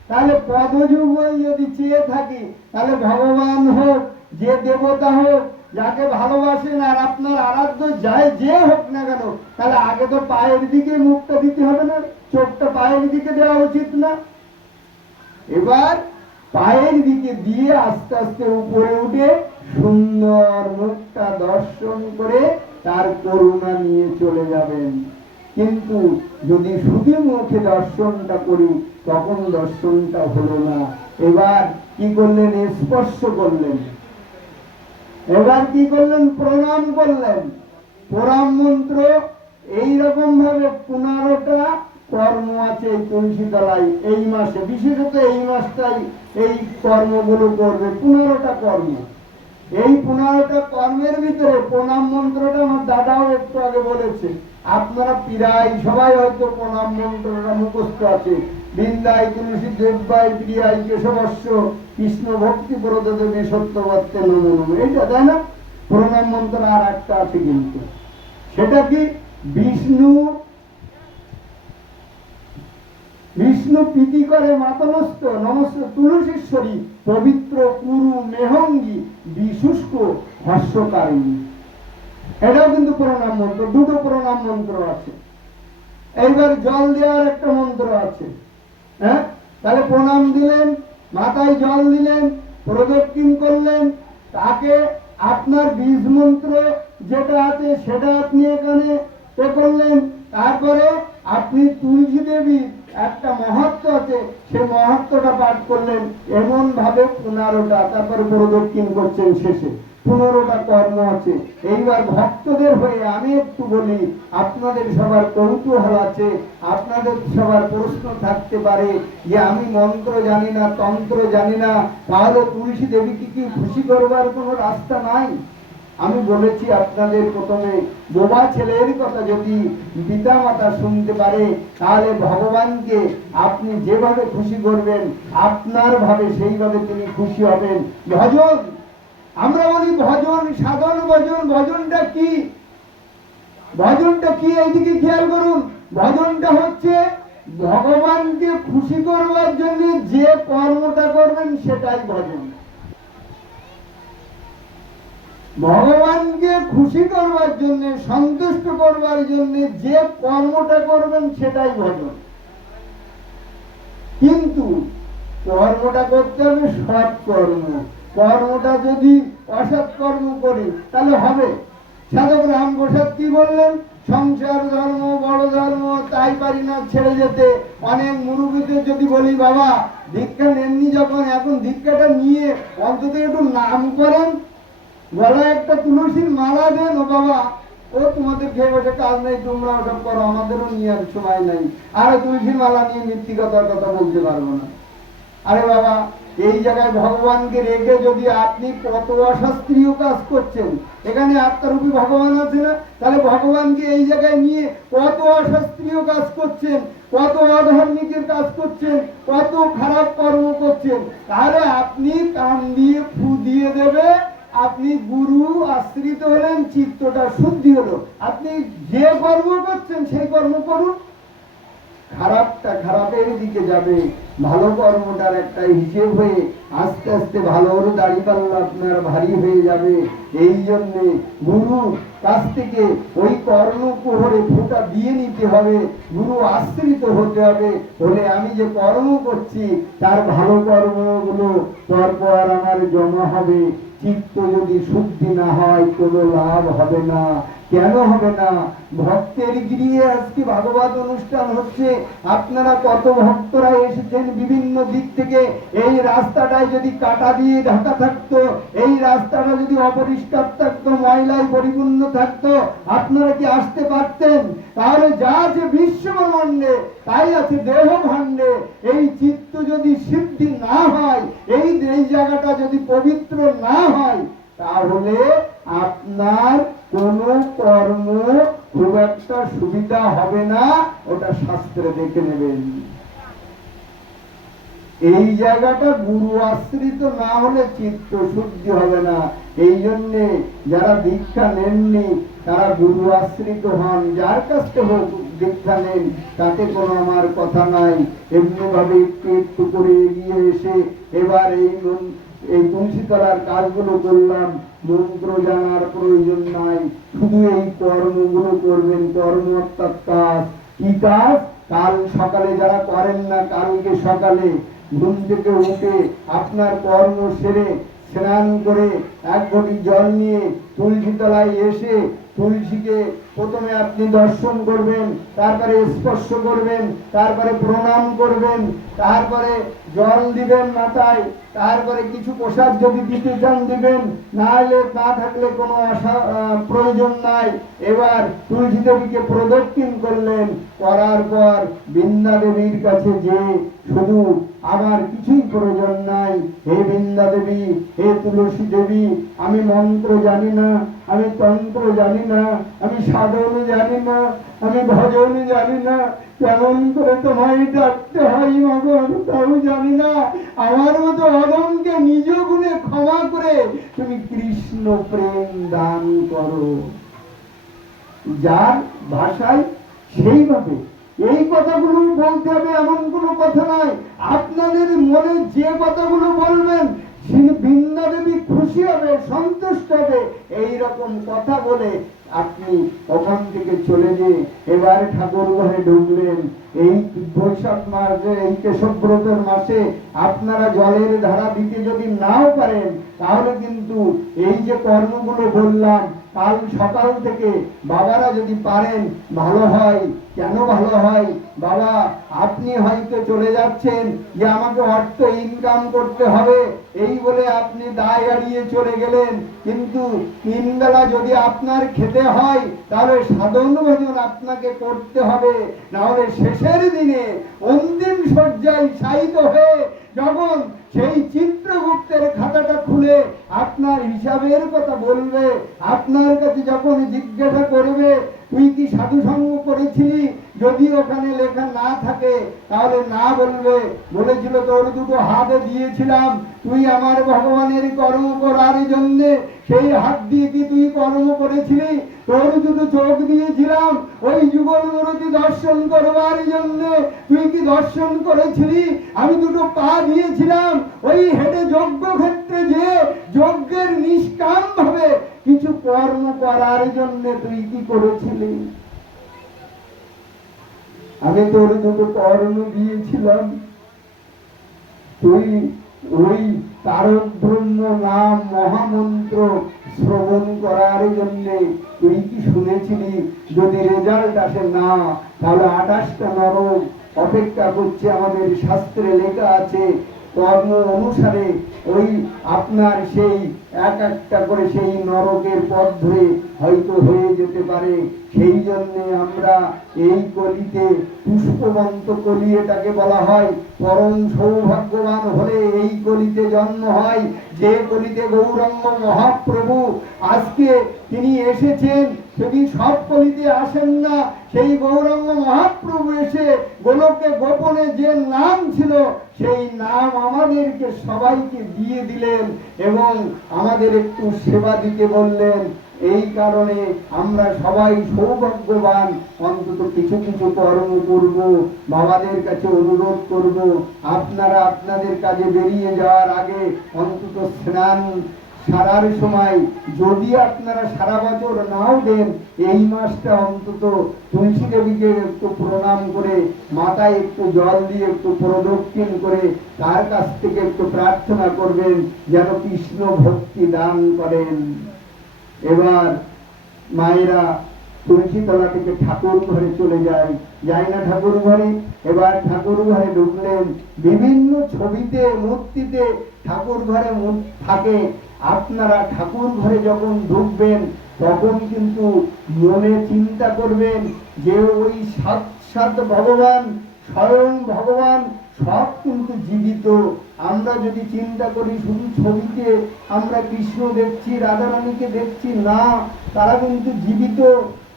তাহলে পদযুগল যদি চেয়ে থাকি, তাহলে ভগবান হোক, যে দেবতা হোক, যাকে ভালোবাসেন আর আপনার আরাধ্য যাই যে হোক না কেন, তাহলে আগে তো পায়ের দিকে মুখটা দিতে হবে না? চোখটা পায়ের দিকে দেওয়া উচিত না? এবার পায়ের দিকে দিয়ে আস্তে আস্তে উপরে উঠে সুন্দর মুখটা দর্শন করে তার করুণা নিয়ে চলে যাবেন। কিন্তু যদি শুধু মুখে দর্শনটা করি, তখন দর্শনটা হলো না। এবার কি করলেন? স্পর্শ করলেন। এবার কি করলেন? প্রণাম করলেন। প্রণাম মন্ত্র এইরকম ভাবে 15টা কর্ম আছে এই তুলসী তলায়। এই মাসে, বিশেষত এই মাসটাই এই কর্মগুলো করবে। 15টা কর্ম। এই 15টা কর্মের ভিতরে প্রণাম মন্ত্রটা আমার দাদাও একটু আগে বলেছে। আপনারা প্রায় সবাই হয়তো প্রণাম মন্ত্রটা মুখস্থ আছে। বৃন্দায় তুলসী দেব্যায় প্রিয়ায় কেশবস্য কৃষ্ণ ভক্তি প্রদ দেবী সত্যবত্তে নমো নমঃ, এইটা তাই না? প্রণাম মন্ত্র আর একটা আছে, কিন্তু সেটা কি? বিষ্ণু বিষ্ণু প্রীতি করে মাতনস্থ নমস্ত তুলসীশ্বরী পবিত্র কুরু মেহঙ্গি বিশুষ্ক হর্ষকারিণী। এটাও কিন্তু প্রণাম মন্ত্র। দুটো প্রণাম মন্ত্র আছে। এইবার জল দেওয়ার একটা মন্ত্র আছে। হ্যাঁ, তাহলে প্রণাম দিলেন, মাথায় জল দিলেন, প্রদক্ষিণ করলেন, তাকে আপনার বীজ মন্ত্র যেটা আছে সেটা আপনি এখানে করলেন। তারপরে আপনি তুলসী দেবী একটা মহত্ব আছে, সেই মহত্বটা পাঠ করলেন এমন ভাবে 15টা, তারপরে প্রদক্ষিণ করছেন শেষে 15টা কর্ম আছে। এইবার ভক্তদের হয়ে আমি একটু বলি, আপনাদের সবার কৌতূহল আছে, আপনাদের সবার প্রশ্ন থাকতে পারে যে আমি মন্ত্র জানি না, তন্ত্র জানি না, তাহলে তুলসী দেবীকে কি খুশি করবার কোনো রাস্তা নাই? আমি বলেছি আপনাদের প্রথমে, বোবা ছেলের কথা যদি পিতা মাতা শুনতে পারে, তাহলে ভগবানকে আপনি যেভাবে খুশি করবেন, আপনার ভাবে সেইভাবে তিনি খুশি হবেন। ভজন, আমরা বলি ভজন, সাধন ভজন। ভজনটা কি? ভজনটা কি এইদিকে খেয়াল করুন। ভজনটা হচ্ছে ভগবানকে খুশি করবার জন্য যে কর্মটা করবেন সেটাই ভজন। ভগবানকে খুশি করবার জন্য, সন্তুষ্ট করবার জন্য যে কর্মটা করবেন সেটাই ভজন। কিন্তু কর্মটা করতে হবে সৎ কর্ম। কর্মটা যদি অসৎ কর্ম করি তাহলে হবে। সাধক রামপ্রসাদ কি বললেন? সংসার ধর্ম বড় ধর্ম, তাই পারি না ছেড়ে যেতে। অনেক মুরুব্বিদের যদি বলি, বাবা দীক্ষা নেননি যখন, এখন দীক্ষাটা নিয়ে অন্তত একটু নাম করেন, গলায় একটা তুলসীর মালা দেন। ও বাবা, ও তোমাদের খেয়ে বসে কাজ নেই, তোমরা ওসব করো, আমাদেরও নিয়ে আর সময় নাই, আর তুলসীর মালা নিয়ে মৃত্তিকাতার কথা বলতে পারবো না। আরে বাবা, এই জায়গায় ভগবানকে রেখে যদি আপনি কত অশাস্ত্রীয় কাজ করছেন, এখানে আত্মারূপী ভগবান আছে না, তাহলে ভগবানকে এই জায়গায় নিয়ে কত অশাস্ত্রীয় কাজ করছেন, কত অধার্মিকের কাজ করছেন, কত খারাপ কর্ম করছেন, তাহলে আপনি কান দিয়ে ফু দিয়ে দেবে, আপনি গুরু আশ্রিত হলেন, চিত্তটা শুদ্ধি হলো। আপনি যে কর্ম করছেন সেই কর্ম করুন, খারাপটা খারাপের দিকে যাবে, ভালো কর্মটার একটা হিসেব হয়ে আস্তে আস্তে ভালোর দাঁড়িপাল্লা আপনার ভারী হয়ে যাবে। এই জন্যে গুরু কাছ থেকে ওই কর্মপ্রহরে ফোঁটা দিয়ে নিতে হবে, গুরু আশ্রিত হতে হবে। হলে আমি যে কর্ম করছি তার ভালো কর্মগুলো পরপর আমার জমা হবে। চিত্ত যদি শুদ্ধি না হয় কোনো লাভ হবে না। কেন হবে না? ভক্তের গৃহে আজকে ভাগবত অনুষ্ঠান হচ্ছে, আপনারা কত ভক্তরা এসেছেন বিভিন্ন দিক থেকে। এই রাস্তাটায় যদি কাটা দিয়ে ঢাকা থাকতো, এই রাস্তাটা যদি অপরিষ্কার থাকতো, ময়লায় পরিপূর্ণ থাকতো, আপনারা কি আসতে পারতেন? তাহলে যা আছে বিশ্বব্রহ্মাণ্ডে তাই আছে দেহ ভাণ্ডে। এই চিত্ত যদি সিদ্ধি না হয়, এই জায়গাটা যদি পবিত্র না হয়, তাহলে আপনার কোন কর্ম খুব একটা সুবিধা হবে না। ওটা শাস্ত্রে দেখে নেবেন। এই জায়গাটা গুরু আশ্রিত না হলে চিত্ত শুদ্ধি হবে না। এই জন্যে যারা দীক্ষা নেননি তারা গুরু আশ্রিত হন, যার কাছ থেকে দীক্ষা নেন, তাতে কোনো আমার কথা নাই। এমনি ভাবে একটু একটু করে এগিয়ে এসে এবার এই তুলসীতলার কাজগুলো করলাম। মন্ত্র জানার প্রয়োজন নাই, শুধু এই কর্মগুলো করবেন। কর্ম অর্থাৎ কাজ। কি কাজ? কাল সকালে যারা করেন না, কালকে সকালে ঘুম থেকে উঠে আপনার কর্ম সেরে স্নান করে এক ঘটি জল নিয়ে তুলসী তলায় এসে তুলসীকে প্রথমে আপনি দর্শন করবেন, তারপরে স্পর্শ করবেন, তারপরে প্রণাম করবেন, তারপরে জল দিবেন মাথায়, তারপরে কিছু প্রসাদ যদি দিতে চান দিবেন, না থাকলে কোনো প্রয়োজন নাই। এবার তুলসী দেবীকে প্রদক্ষিণ করলেন, করার পর বৃন্দা দেবীর কাছে যে শুধু আমার কিছুই প্রয়োজন নাই, হে বৃন্দা দেবী, হে তুলসী দেবী, আমি মন্ত্র জানি না, আমি তন্ত্র জানি না, আমি সাধন জানি না, আমি ভজন জানি না, কেমন করে তোমায় ডাকতে হয় মগন তাও জানি না। আমার মতো অদমকে নিজ গুণে ক্ষমা করে তুমি কৃষ্ণ প্রেম দান করো। যার ভাষায় সেইভাবে এই কথাগুলো বলতে হবে এমন কোনো কথা নাই। আপনাদের মনে যে কথাগুলো বলবেন বৃন্দা দেবী খুশি হবে, সন্তুষ্ট হবে। এই রকম কথা বলে আপনি ওখান থেকে চলে গিয়ে এবার ঠাকুর ঘরে ঢুকলেন। এই বৈশাখ মাসে এই কেশবব্রতের মাসে আপনারা জলের ধারা দিতে যদি নাও পারেন, তাহলে কিন্তু এই যে কর্মগুলো বললাম, কাল সকাল থেকে বাবারা যদি পারেন ভালো হয়। কেন ভালো হয়? বাবা, আপনি হয়তো চলে যাচ্ছেন যে আমাকে অর্থ ইনকাম করতে হবে, এই বলে আপনি দায় এড়িয়ে চলে গেলেন, কিন্তু 3 বেলা যদি আপনার খেতে হয় তাহলে সাধন ভোজন আপনাকে করতে হবে। না হলে শেষের দিনে অন্তিম শয্যায় শায়িত হয়ে যখন সেই চিত্রগুপ্তের খাতাটা খুলে আপনার হিসাবের কথা বলবে, আপনার কাছে যখন জিজ্ঞাসা করবে তুই কি সাধু সঙ্গ করেছিলি, যদি ওখানে লেখা না থাকে তাহলে না বলবে, বলেছিল তোর দুটো হাতে দিয়েছিলাম তুই আমার ভগবানের কর্ম করার জন্য, সেই হাত দিয়ে কি তুই কর্ম করেছিলি? তোর দুটো চোখ দিয়েছিলাম ওই যুগল মূর্তি দর্শন করবার জন্য, তুই কি দর্শন করেছিলি? আমি দুটো পা দিয়েছিলাম ওই হেঁটে যজ্ঞ ক্ষেত্রে যে যজ্ঞের নিষ্কাম ভাবে কিছু কর্ম করার জন্য, তুই কি করেছিলি? আমি তোর দুটো কর্ম দিয়েছিলাম, তুই ওই তারক ব্রহ্ম নাম মহামন্ত্র শ্রবণ করার জন্য তুই কি শুনেছিলি? যদি রেজাল্ট আসে না, তাহলে 28টা নরক অপেক্ষা করছে। আমাদের শাস্ত্রে লেখা আছে কর্ম অনুসারে ওই আপনার সেই এক একটা করে সেই নরকের পথ ধরে হয়তো হয়ে যেতে পারে। সেই জন্য আমরা এই কলিতে পুষ্পবন্ত কলি এটাকে বলা হয়। পরম সৌভাগ্যবান হলে এই কলিতে জন্ম হয়, যে কলিতে গৌরাঙ্গ মহাপ্রভু আজকে তিনি এসেছেন। তিনি সব কলিতে আসেন না, সেই গৌরাঙ্গ মহাপ্রভু এসে গোলকে গোপনে যে নাম ছিল সেই নাম আমাদেরকে সবাইকে দিয়ে দিলেন এবং আমাদের একটু সেবা দিতে বললেন। এই কারণে আমরা সবাই সৌভাগ্যবান। অন্তত কিছু কিছু কর্ম করব, বাবাদের কাছে অনুরোধ করব, আপনারা আপনাদের কাজে বেরিয়ে যাওয়ার আগে অন্তত স্নান সারার সময় যদি আপনারা সারা বছর নাও দেন, এই মাসটা অন্তত তুলসী দেবীকে একটু প্রণাম করে মাথায় একটু জল দিয়ে একটু প্রদক্ষিণ করে তার কাছ থেকে একটু প্রার্থনা করবেন যেন কৃষ্ণ ভক্তি দান করেন। এবার মায়েরা তুলসী তলা থেকে ঠাকুর ঘরে চলে যায় না ঠাকুর ঘরে? এবার ঠাকুর ঘরে ঢুকলেন, বিভিন্ন ছবিতে মূর্তিতে ঠাকুর ঘরে থাকে। আপনারা ঠাকুর ঘরে যখন ঢুকবেন তখন কিন্তু মনে চিন্তা করবেন যে ওই সাক্ষাৎ ভগবান, স্বয়ং ভগবান সব কিন্তু জীবিত। আমরা যদি চিন্তা করি শুধু ছবিতে আমরা কৃষ্ণ দেখছি, রাধারানীকে দেখছি, না, তারা কিন্তু জীবিত।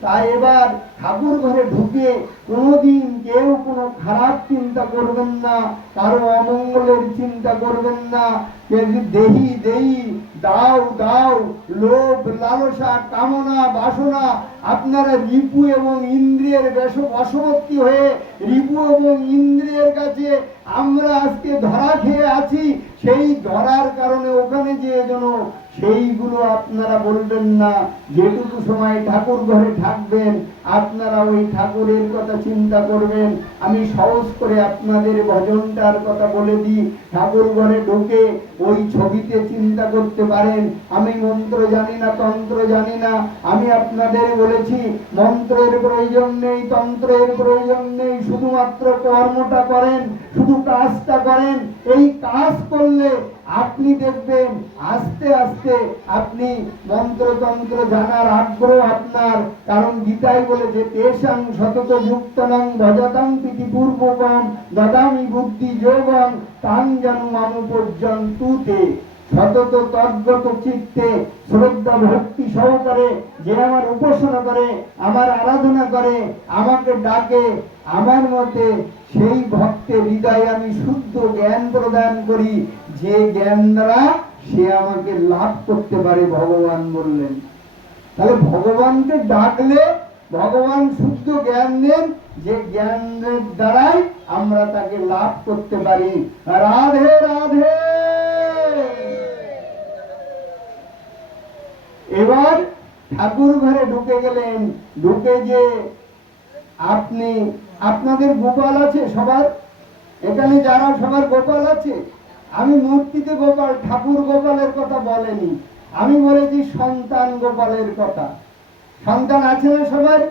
তাই এবার ঠাকুর ঘরে ঢুকে কোনোদিন কেউ কোনো খারাপ চিন্তা করবেন না, কারো অমঙ্গলের চিন্তা করবেন না। দেহি দেহি, দাও দাও, লোভ লালসা কামনা বাসনা, আপনারা রিপু এবং ইন্দ্রিয়ের বশবর্তী হয়ে রিপু এবং ইন্দ্রিয়ের কাছে আমরা আজকে ধরা খেয়ে আছি। সেই ধরার কারণে ওখানে যে যেন সেইগুলো আপনারা বলবেন না। যেটুকু সময় ঠাকুর ঘরে থাকবেন আপনারা ওই ঠাকুরের কথা চিন্তা করবেন। আমি সহজ করে আপনাদের ভজনটার কথা বলে দিই। ঠাকুর ঘরে ঢুকে ওই ছবিতে চিন্তা করতে পারেন, আমি মন্ত্র জানি না, তন্ত্র জানি না। আমি আপনাদের বলেছি মন্ত্রের প্রয়োজন নেই, তন্ত্রের প্রয়োজন নেই, শুধুমাত্র কর্মটা করেন, শুধু কাজটা করেন। এই কাজ করলে আপনি দেখবেন আস্তে আস্তে আপনি মন্ত্রতন্ত্র জানার আগ্রহ আপনার। কারণ গীতায় বলেছে তেষাং সতত যুক্তনাং ভজতাং পিতি পূর্বকম দদামি বুদ্ধি যোগং তাং জানু মামু পর্যন্তুতে। সতত তদ্গত চিত্তে শ্রদ্ধা ভক্তি সহকারে যে আমার উপাসনা করে, আমার আরাধনা করে, আমাকে ডাকে, আমার মতে সেই ভক্তের হৃদয়ে আমি শুদ্ধ জ্ঞান প্রদান করি, যে জ্ঞান দ্বারা সে আমাকে লাভ করতে পারে। ভগবান বললেন তাহলে ভগবানকে ডাকলে ভগবান শুদ্ধ জ্ঞান দেন, যে জ্ঞানের দ্বারাই আমরা তাকে লাভ করতে পারি। রাধে রাধে। এবার ঠাকুর ঘরে ঢুকে গেলেন। ঢুকে যে আপনি, আপনাদের গোপাল আছে সবার, এখানে যারা সবার গোপাল আছে, আমি মূর্তিতে গোপাল, ঠাকুর গোপালের কথা বলেনি, আমি বলেছি সন্তান গোপালের কথা। সন্তান আছে না সবার?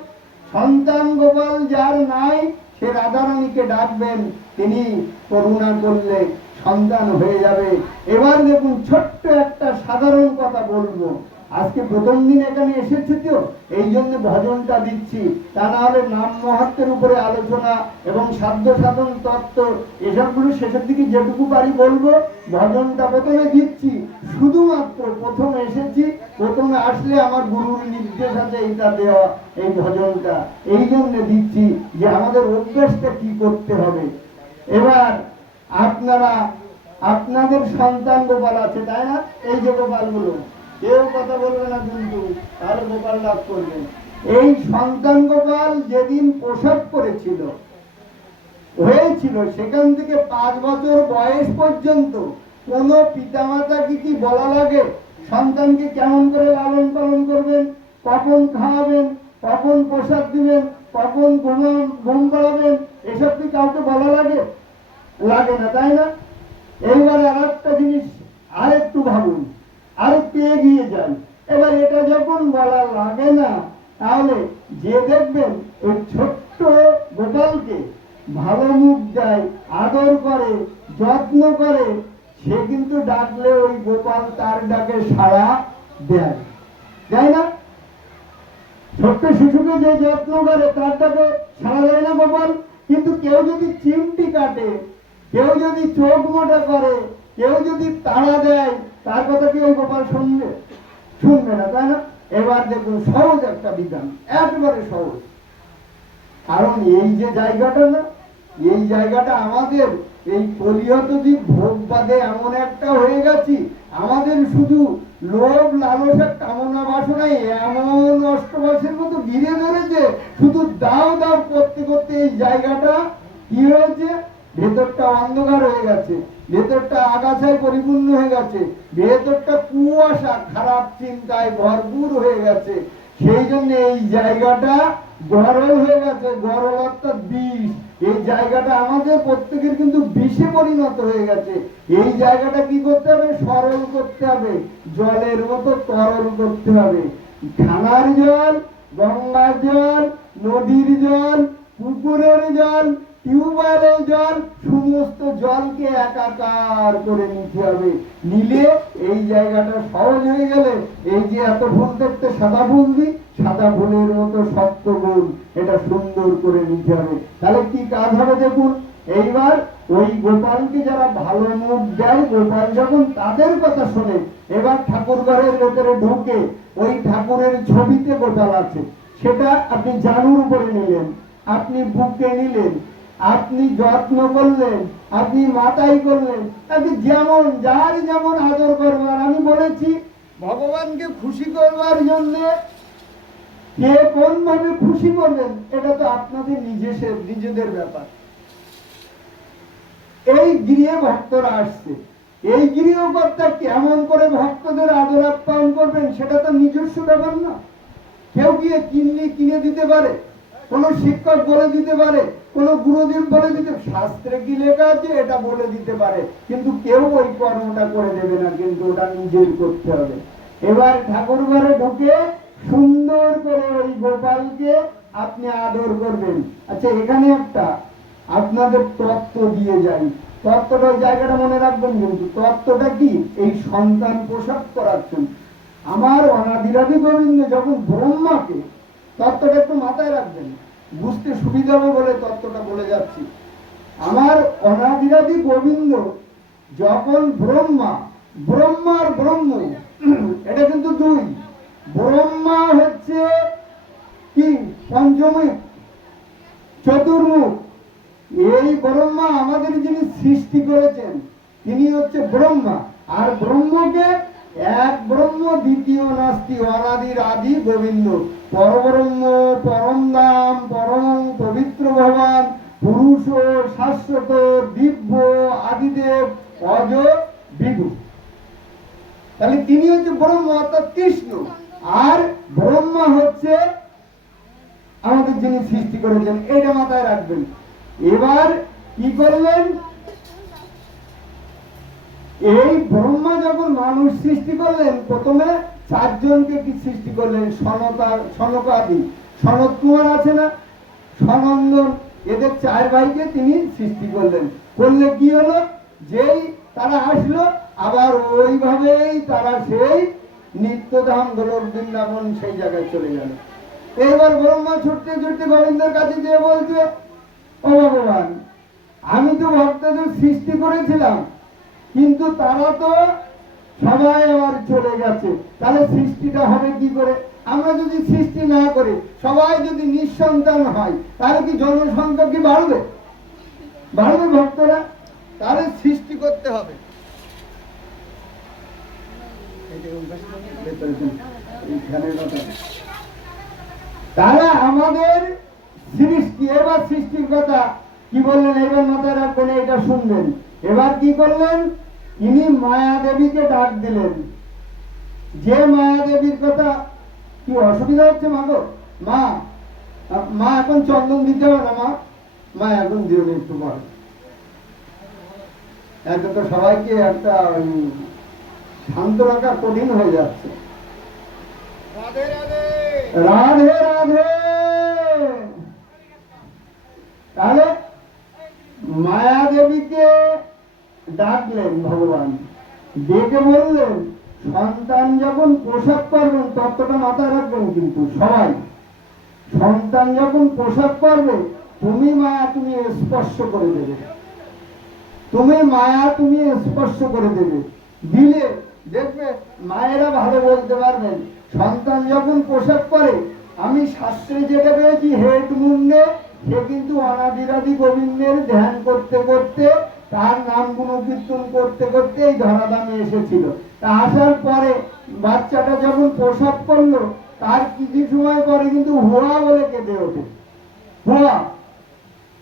সন্তান গোপাল যার নাই, সে রাধারানীকে ডাকবেন, তিনি করুণা করলে সন্তান হয়ে যাবে। এবার দেখুন, ছোট্ট একটা সাধারণ কথা বলবো। আজকে প্রথম দিন এখানে এসেছি তো, এই জন্য ভজনটা দিচ্ছি, তা না হলে নাম মহত্বের উপরে আলোচনা এবং সাধ্য সাধন তত্ত্ব এসবগুলো শেষের দিকে যেটুকু পারি বলবো। ভজনটা প্রথমে দিচ্ছি, শুধুমাত্র প্রথম এসেছি, প্রথমে আসলে আমার গুরুর নির্দেশ আছে এইটা দেওয়া, এই ভজনটা এই জন্য দিচ্ছি যে আমাদের অভ্যাসটা কি করতে হবে। এবার আপনারা, আপনাদের সন্তান গোপাল আছে তাই না? এই যে গোপালগুলো, কেউ কথা বলবে না কিন্তু, তাহলে গোপাল লাভ করবেন। এই সন্তান গোপাল যেদিন প্রসব করেছিল হয়েছিল, সেখান থেকে 5 বছর বয়স পর্যন্ত কোন পিতামাতা কি বলা লাগে? সন্তানকে কেমন করে লালন পালন করবেন, কখন খাওয়াবেন, কখন প্রসাদ দিবেন, কখন ঘুম পাড়াবেন, এসব কি কাউকে বলা লাগে? লাগে না, তাই না? এইবার আর একটা জিনিস আরেকটু ভাবুন, আরেকটু এগিয়ে যান। এবার এটা যখন বলা লাগে না, তাহলে যে দেখবেন ওই ছোট্ট গোপালকে ভালো মুখ দেয়, আদর করে, যত্ন করে, সে কিন্তু ডাকলে ওই গোপাল তার ডাকে সাড়া দেয়, তাই না? ছোট্ট শিশুকে যে যত্ন করে তার ডাকে সাড়া দেয় না গোপাল? কিন্তু কেউ যদি চিমটি কাটে, কেউ যদি চোখ মোটা করে, কেউ যদি তাড়া দেয়, তার কথা কি ওই গোপাল শুনবে? শুনবে না, তাই না? এবার দেখুন, সহজ একটা বিধান, একেবারে সহজ। কারণ এই যে জায়গাটা না, এই জায়গাটা আমাদের এই কলিয়ত দ্বীপ ভোগবাদে এমন একটা হয়ে গেছি, আমাদের শুধু লোভ লালসা কামনা বাসনায় এমন অষ্টবাসের মতো ঘিরে ধরেছে, শুধু দাও দাও করতে করতে এই জায়গাটা কি হয়েছে? ভেতরটা অন্ধকার হয়ে গেছে, ভেতরটা আগাছায় পরিপূর্ণ হয়ে গেছে, ভেতরটা কুয়াশা খারাপ চিন্তায় ভরপুর হয়ে গেছে। সেই জন্য এই জায়গাটা গরল হয়ে গেছে, গরল অর্থাৎ বিষ। এই জায়গাটা আমাদের প্রত্যেকের কিন্তু বিষে পরিণত হয়ে গেছে। এই জায়গাটা কি করতে হবে? সরল করতে হবে, জলের মতো তরল করতে হবে। খানার জল, গঙ্গার জল, নদীর জল, পুকুরের জল, টিউবওয়েলের জল, সমস্ত জলকে একাকার করে নিতে হবে। নিলে এই জায়গাটা সহজ হয়ে গেলে, এই যে এত ফুল দেখতে সাদা ফুল দিই, সাদা ফুলের মতো সত্য গুণ, এটা সুন্দর করে নিতে হবে। তাহলে কি কাজ হবে দেখুন। এইবার ওই গোপালকে যারা ভালো মুখ দেয়, গোপাল যখন তাদের কথা শোনে, এবার ঠাকুর ঘরের ভেতরে ঢুকে ওই ঠাকুরের ছবিতে গোপাল আছে, সেটা আপনি জানুর উপরে নিলেন, আপনি বুকে নিলেন, আপনি যত্ন করলেন, আপনি মাথায় করলেন, আপনি যেমন যার যেমন আদর করবার। আমি বলেছি ভগবানকে খুশি করবার জন্য কে কোন ভাবে খুশি করবেন, এটা তো আপনাদের নিজেদের ব্যাপার। এই গৃহে ভক্তরা আসছে, এই গৃহকর্তা কেমন করে ভক্তদের আদর আপ্যায়ন করবেন, সেটা তো নিজস্ব ব্যাপার না। কেউ গিয়ে কিনে দিতে পারে, কোন শিক্ষক বলে দিতে পারে, কোন গুরুদেব বলে দিতে, শাস্ত্রে কি লেখা আছে এটা বলে দিতে পারে, কিন্তু কেউ ওই কর্মটা করে দেবে না, কিন্তু ওটা নিজের করতে হবে। এবার ঠাকুর ঘরে ঢুকে সুন্দর করে ওই গোপালকে আপনি আদর করবেন। আচ্ছা, এখানে একটা আপনাদের তত্ত্ব দিয়ে যাই, তত্ত্বটা ওই জায়গাটা মনে রাখবেন। কিন্তু তত্ত্বটা কি? এই সন্তান প্রসব করাচ্ছেন আমার অনাদিরাদি গোবিন্দ যখন ব্রহ্মাকে, তত্ত্বটা একটু মাথায় রাখবেন, বুঝতে সুবিধা হবে বলে তত্ত্বটা বলে যাচ্ছি। আমার অনাদিরাদি গোবিন্দ যখন ব্রহ্মার ব্রহ্ম, এটা কিন্তু দুই। ব্রহ্মা হচ্ছে কি? পঞ্চমুখ, চতুর্মুখ। এই ব্রহ্মা আমাদের যিনি সৃষ্টি করেছেন, তিনি হচ্ছে ব্রহ্মা। আর ব্রহ্মকে এক ব্রহ্ম, দ্বিতীয় নাস্তি, অনাদির আদি গোবিন্দ, পরব্রহ্ম, পরম ধাম, পরম পবিত্র ভগবান, পুরুষ, শাশ্বত, দিব্য, আদিদেব, অজ, বিভু। তাহলে তিনি হচ্ছে ব্রহ্ম অর্থাৎ কৃষ্ণ, আর ব্রহ্মা হচ্ছে আমাদের যিনি সৃষ্টি করেছেন, এটা মাথায় রাখবেন। এবার কি করলেন? এই ব্রহ্মা যখন মানুষ সৃষ্টি করলেন, প্রথমে চারজনকে কি সৃষ্টি করলেন? সনকাদি, সনত কুমার আছে না, সনন্দন, এদের চার ভাইকে তিনি সৃষ্টি করলেন। করলে কি হলো? যেই তারা আসলো, আবার ওইভাবেই তারা সেই নিত্যধাম গোলক বৃন্দাবন সেই জায়গায় চলে গেল। এবার ব্রহ্মা ছুটতে ছুটতে গোবিন্দের কাছে যেয়ে বলছে, ও ভগবান, আমি তো ভক্তদের সৃষ্টি করেছিলাম, কিন্তু তারা তো সবাই আবার চলে গেছে, তাহলে সৃষ্টিটা হবে কি করে? আমরা যদি সৃষ্টি না করি, সবাই যদি নিঃসন্তান হয়, তাহলে কি জনসংখ্যা কি বাড়বে? বাড়বে ভক্তরা? তাহলে সৃষ্টি করতে হবে। তারা আমাদের সৃষ্টি, এবার সৃষ্টির কথা কি বললেন? এবার মাথায় রাখবেন, এটা শুনবেন। এবার কি করলেন? ইনি মায়া দেবীকে ডাক দিলেন। যে মায়া দেবীর কথা, কি অসুবিধা হচ্ছে মা গো? মা, মা এখন চন্দন দিতে হবে না, মা, মা এখন দিও না, একটু পর। এত তো সবাইকে একটা শান্ত রাখা কঠিন হয়ে যাচ্ছে। রাধে রাধে, রাধে রাধে। তাহলে মায়া দেবীকে ডাকলেন ভগবান, ডেকে বললেন, সন্তান যখন প্রসাদ করবেন, তত্ত্বটা মাথায় রাখবেন কিন্তু সবাই, সন্তান যখন প্রসাদ করবে, তুমি মায়া তুমি স্পর্শ করে দেবে, তুমি মায়া তুমি স্পর্শ করে দেবে। দিলে দেখবে মায়েরা ভালো বলতে পারবেন, সন্তান যখন প্রসাদ করে, আমি শাস্ত্রে যেটা পেয়েছি, হেড মুন্ডে সে কিন্তু অনাদিরাদি গোবিন্দের ধ্যান করতে করতে, তার নাম গুণকীর্তন করতে করতে এই ধরাধামে এসেছিল। তা আসার পরে বাচ্চাটা যখন প্রসাদ করলো, তার কিছু সময় পরে কিন্তু হুয়া বলে কেঁদে ওঠে। হুয়া,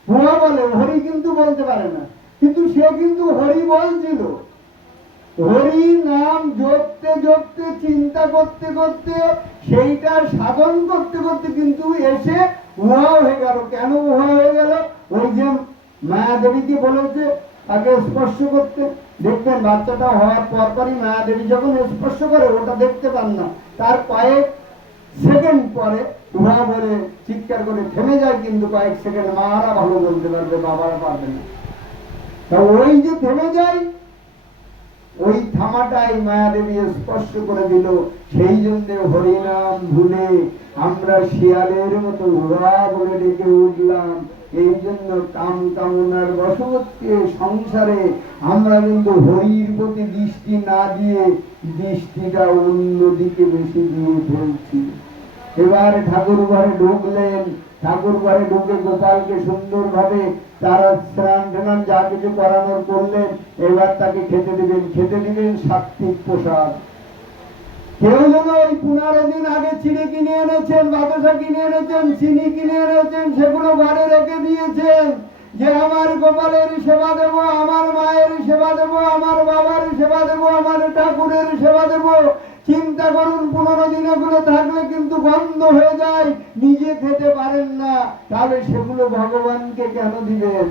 হুয়া বলে, হরি কিন্তু বলতে পারে না, কিন্তু সে কিন্তু হরি বলছিল। হরি নাম জপতে জপতে, চিন্তা করতে করতে, সেইটা সাধন করতে করতে কিন্তু এসে উহা হয়ে গেল। কেন উহা হয়ে গেল? ওই যে মায়া দেবীকে বলেছে তাকে স্পর্শ করতে। দেখবেন বাচ্চাটা হওয়ার পরপরই মায়া দেবী যখন স্পর্শ করে, ওটা দেখতে পান না, তার কয়েক সেকেন্ড পরে উহা বলে চিৎকার করে থেমে যায়, কিন্তু কয়েক সেকেন্ড মারা ভালো বলতে পারবে, বাবারা পারবে না। তা ওই যে থেমে যায়, ওই থামাটাই মায়া দেবী স্পর্শ করে দিল। সেই জন্য হরিনাম ভুলে আমরা শিয়ালের মতো হুয়া বলে ডেকে উঠলাম। এই জন্য কাম কামনার বশবর্তী সংসারে আমরা কিন্তু হরির প্রতি দৃষ্টি না দিয়ে দৃষ্টিটা অন্যদিকে বেশি দিয়ে ফেলছি। এবার ঠাকুর ঘরে ঢুকলেন, ঠাকুর ঘরে ঢুকে গোপালকে সুন্দরভাবে তারা স্নান টান যা কিছু করানোর করলেন। এবার তাকে খেতে দিবেন, খেতে দিবেন সাত্বিক প্রসাদ। কেউ যেন ওই 15 দিন আগে চিনি কিনে এনেছেন, বাতাসা কিনে এনেছেন, চিনি কিনে এনেছেন, সেগুলো ঘরে রেখে দিয়েছেন, যে আমার গোপালের সেবা দেব, আমার মায়ের সেবা দেব, আমার বাবার সেবা দেব, আমার ঠাকুরের সেবা দেব। চিন্তা করুন, 15 দিন এগুলো থাকলে কিন্তু বন্ধ হয়ে যায়, নিজে খেতে পারেন না, তাহলে সেগুলো ভগবানকে কেন দিবেন?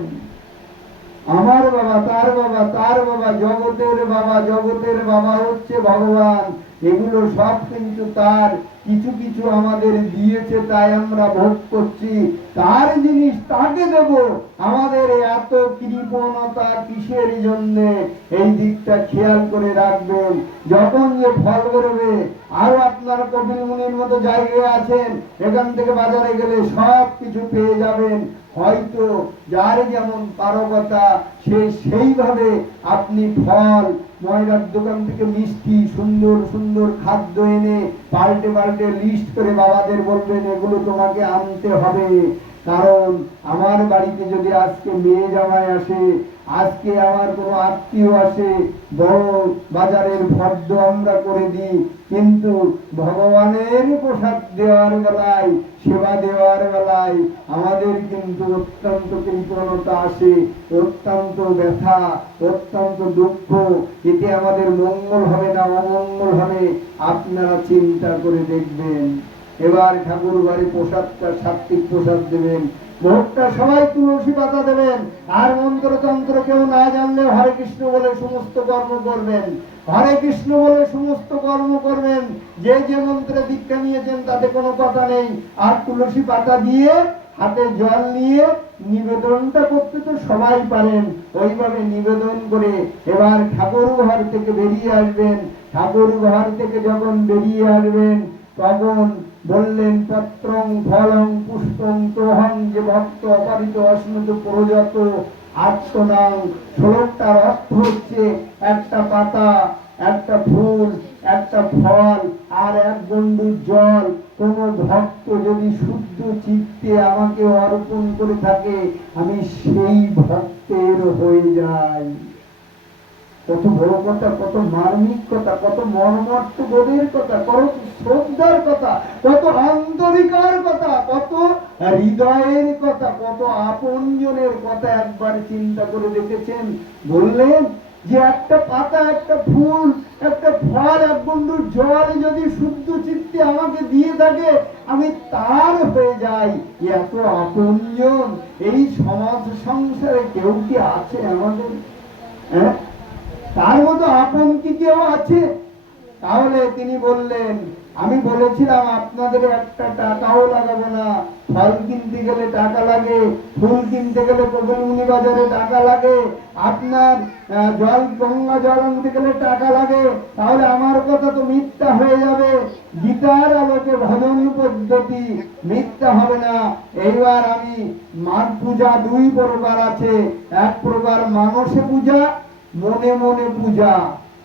আমার বাবা, তার বাবা, তার বাবা, জগতের বাবা, জগতের বাবা হচ্ছে ভগবান। এগুলো সব কিন্তু তার, কিছু কিছু আমাদের দিয়েছে, তাই আমরা ভোগ করছি। তার জিনিস তাকে দেব। আমাদের এত কৃপণতা কিসের জন্য? এই দিকটা খেয়াল করে রাখবেন। যখন যে ফল বেরোবে, আর আপনার কপিল মুনির মতো জায়গায় আছেন, এখান থেকে বাজারে গেলে সব কিছু পেয়ে যাবেন। হয়তো যার যেমন পারকতা, সে সেইভাবে আপনি ফল, ময়রার দোকান থেকে মিষ্টি, সুন্দর সুন্দর খাদ্য এনে পাল্টে পাল্টে লিস্ট করে বাবাদের বলবেন, এগুলো তোমাকে আনতে হবে। কারণ আমার বাড়িতে যদি আজকে মেয়ে জামাই আসে, আজকে আমার কোনো আত্মীয় আসে, বড় বাজারের ফর্দ আমরা করে দিই, কিন্তু ভগবানের প্রসাদ দেওয়ার বেলায়, সেবা দেওয়ার বেলায় আমাদের কিন্তু অত্যন্ত কৃপণতা আসে, অত্যন্ত ব্যথা, অত্যন্ত দুঃখ। এতে আমাদের মঙ্গল হবে না অমঙ্গল হবে, আপনারা চিন্তা করে দেখবেন। এবার ঠাকুর ঘরে প্রসাদটা সাত্বিক প্রসাদ দেবেন। ভোগটা সবাই তুলসী পাতা দেবেন। আর মন্ত্রতন্ত্র কেউ না জানলে হরে কৃষ্ণ বলে সমস্ত কর্ম করবেন, হরে কৃষ্ণ বলে সমস্ত কর্ম করবেন। যে যে মন্ত্রে দীক্ষা নিয়েছেন তাতে কোনো কথা নেই। আর তুলসী পাতা দিয়ে হাতে জল নিয়ে নিবেদনটা করতে তো সবাই পারেন, ওইভাবে নিবেদন করে এবার ঠাকুর ঘর থেকে বেরিয়ে আসবেন। ঠাকুর ঘর থেকে যখন বেরিয়ে আসবেন তখন বললেন পত্রং ফলং পুষ্পং তোহং, যে ভক্ত অপারিত অস্মৃত প্রযত আত্মনাং। শ্লোকটার অর্থ হচ্ছে একটা পাতা, একটা ফুল, একটা ফল আর এক গণ্ডু জল কোন ভক্ত যদি শুদ্ধ চিত্তে আমাকে অর্পণ করে থাকে আমি সেই ভক্তের হয়ে যাই। কত বড় কথা, কত মার্মিক কথা, কত মর্মার্থ বোধের কথা, কত শ্রদ্ধার কথা, কত আন্তরিকার কথা, কত হৃদয়ের কথা, কত আপনজনের কথা একবার চিন্তা করে দেখেছেন? বললেন যে একটা পাতা, একটা ফুল, একটা ফল, এক বন্ধু জল যদি শুদ্ধ চিত্তে আমাকে দিয়ে থাকে আমি তার হয়ে যাই। এত আপনজন এই সমাজ সংসারে কেউ কি আছে আমাদের? হ্যাঁ, তার মতো আপন কি কেউ আছে? তাহলে তিনি বললেন আমি বলেছিলাম আপনাদের একটা টাকাও লাগাবো না। ফল কিনতে গেলে টাকা লাগে, ফুল কিনতে গেলে কবিরমুনি বাজারে টাকা লাগে, আপনার জল গঙ্গা জল আনতে গেলে টাকা লাগে। তাহলে আমার কথা তো মিথ্যা হয়ে যাবে। গীতার আলোকে ভজন পদ্ধতি মিথ্যা হবে না। এইবার আমি মাঘ পূজা দুই প্রকার আছে, এক প্রকার মানসে পূজা, মনে মনে পূজা।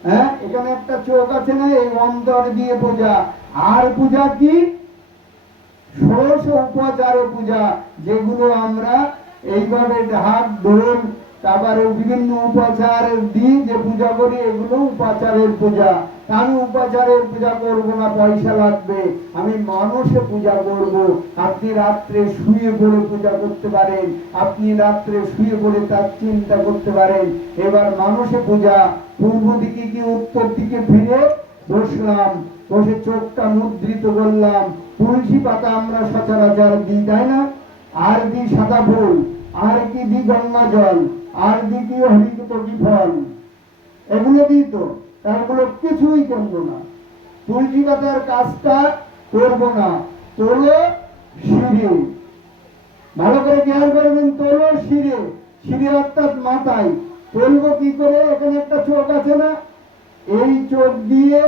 হ্যাঁ, এখানে একটা চোখ আছে না, এই অন্তর দিয়ে পূজা। আর পূজা কি? ষোড়শ উপচারে পূজা, যেগুলো আমরা এইভাবে ঢাক ঢোল তারপরে বিভিন্ন উপাচার দিয়ে যে পূজা করি এগুলো উপাচারের পূজা। আমি উপাচারের পূজা করব না, পয়সা লাগবে। আমি মানুষে পূজা করব। আপনি রাত্রে শুয়ে পড়ে পূজা করতে পারেন, আপনি রাত্রে শুয়ে পড়ে তার চিন্তা করতে পারেন। এবার মানুষে পূজা, পূর্ব দিকে কি উত্তর দিকে ফিরে বসলাম, বসে চোখটা মুদ্রিত করলাম। তুলসী পাতা আমরা সচরাচর দিই, তাই না? আর দিই সাদা ফুল, আর কি দিই গঙ্গা জল, আর দিই কি হরিতকি ফল, এগুলো দিই তো। তারগুলো কিছুই করবো না, তুলসী পাতার কাজটা করবো না। তোলো শিরে, ভালো করে খেয়াল করবেন, তোলো শিরে, শিরে অর্থাৎ মাথায়। তুলবো কি করে? এখানে একটা চোখ আছে না, এই চোখ দিয়ে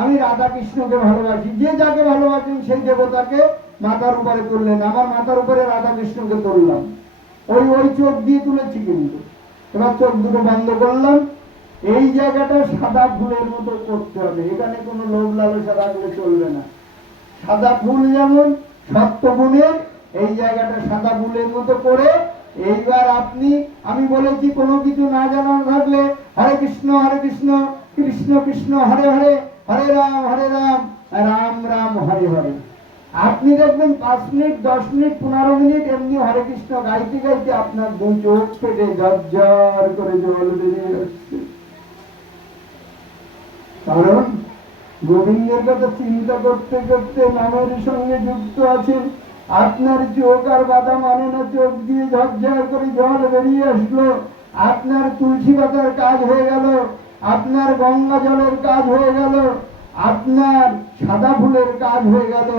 আমি রাধা কৃষ্ণকে ভালোবাসি। যে যাকে ভালোবাসেন সেই দেবতাকে মাথার উপরে তুললেন, আমার মাথার উপরে রাধা কৃষ্ণকে তুললাম, ওই ওই চোখ দিয়ে তুলেছি। কিন্তু এবার চোখ দুটো বন্ধ করলাম। এই জায়গাটা সাদা ফুলের মতো করতে হবে, এখানে কোনো লোভ লালসা রাখলে চলবে না। সাদা ফুল যেমন সত্যগুণের, এই জায়গাটা সাদা ফুলের মতো করে এইবার আপনি, আমি বলেছি কোনো কিছু না জানা থাকলে হরে কৃষ্ণ কৃষ্ণ কৃষ্ণ হরে হরে, হরে রাম রাম রাম হরে হরে। আপনি দেখবেন 5 মিনিট 10 মিনিট 15 মিনিট এমনি হরে কৃষ্ণ গাইতে গাইতে আপনার দুই চোখ পেটে ঝরঝর করে জল বেরিয়ে আসছে। কারণ গোবিন্দের কথা চিন্তা করতে করতে নামের সঙ্গে যুক্ত আছেন। আপনার চোখ আর বাধা মানে না, চোখ দিয়ে ঝরঝর করে জল বেরিয়ে আসলো। আপনার তুলসী পাতার কাজ হয়ে গেল, আপনার গঙ্গা জলের কাজ হয়ে গেল, আপনার সাদা ফুলের কাজ হয়ে গেল।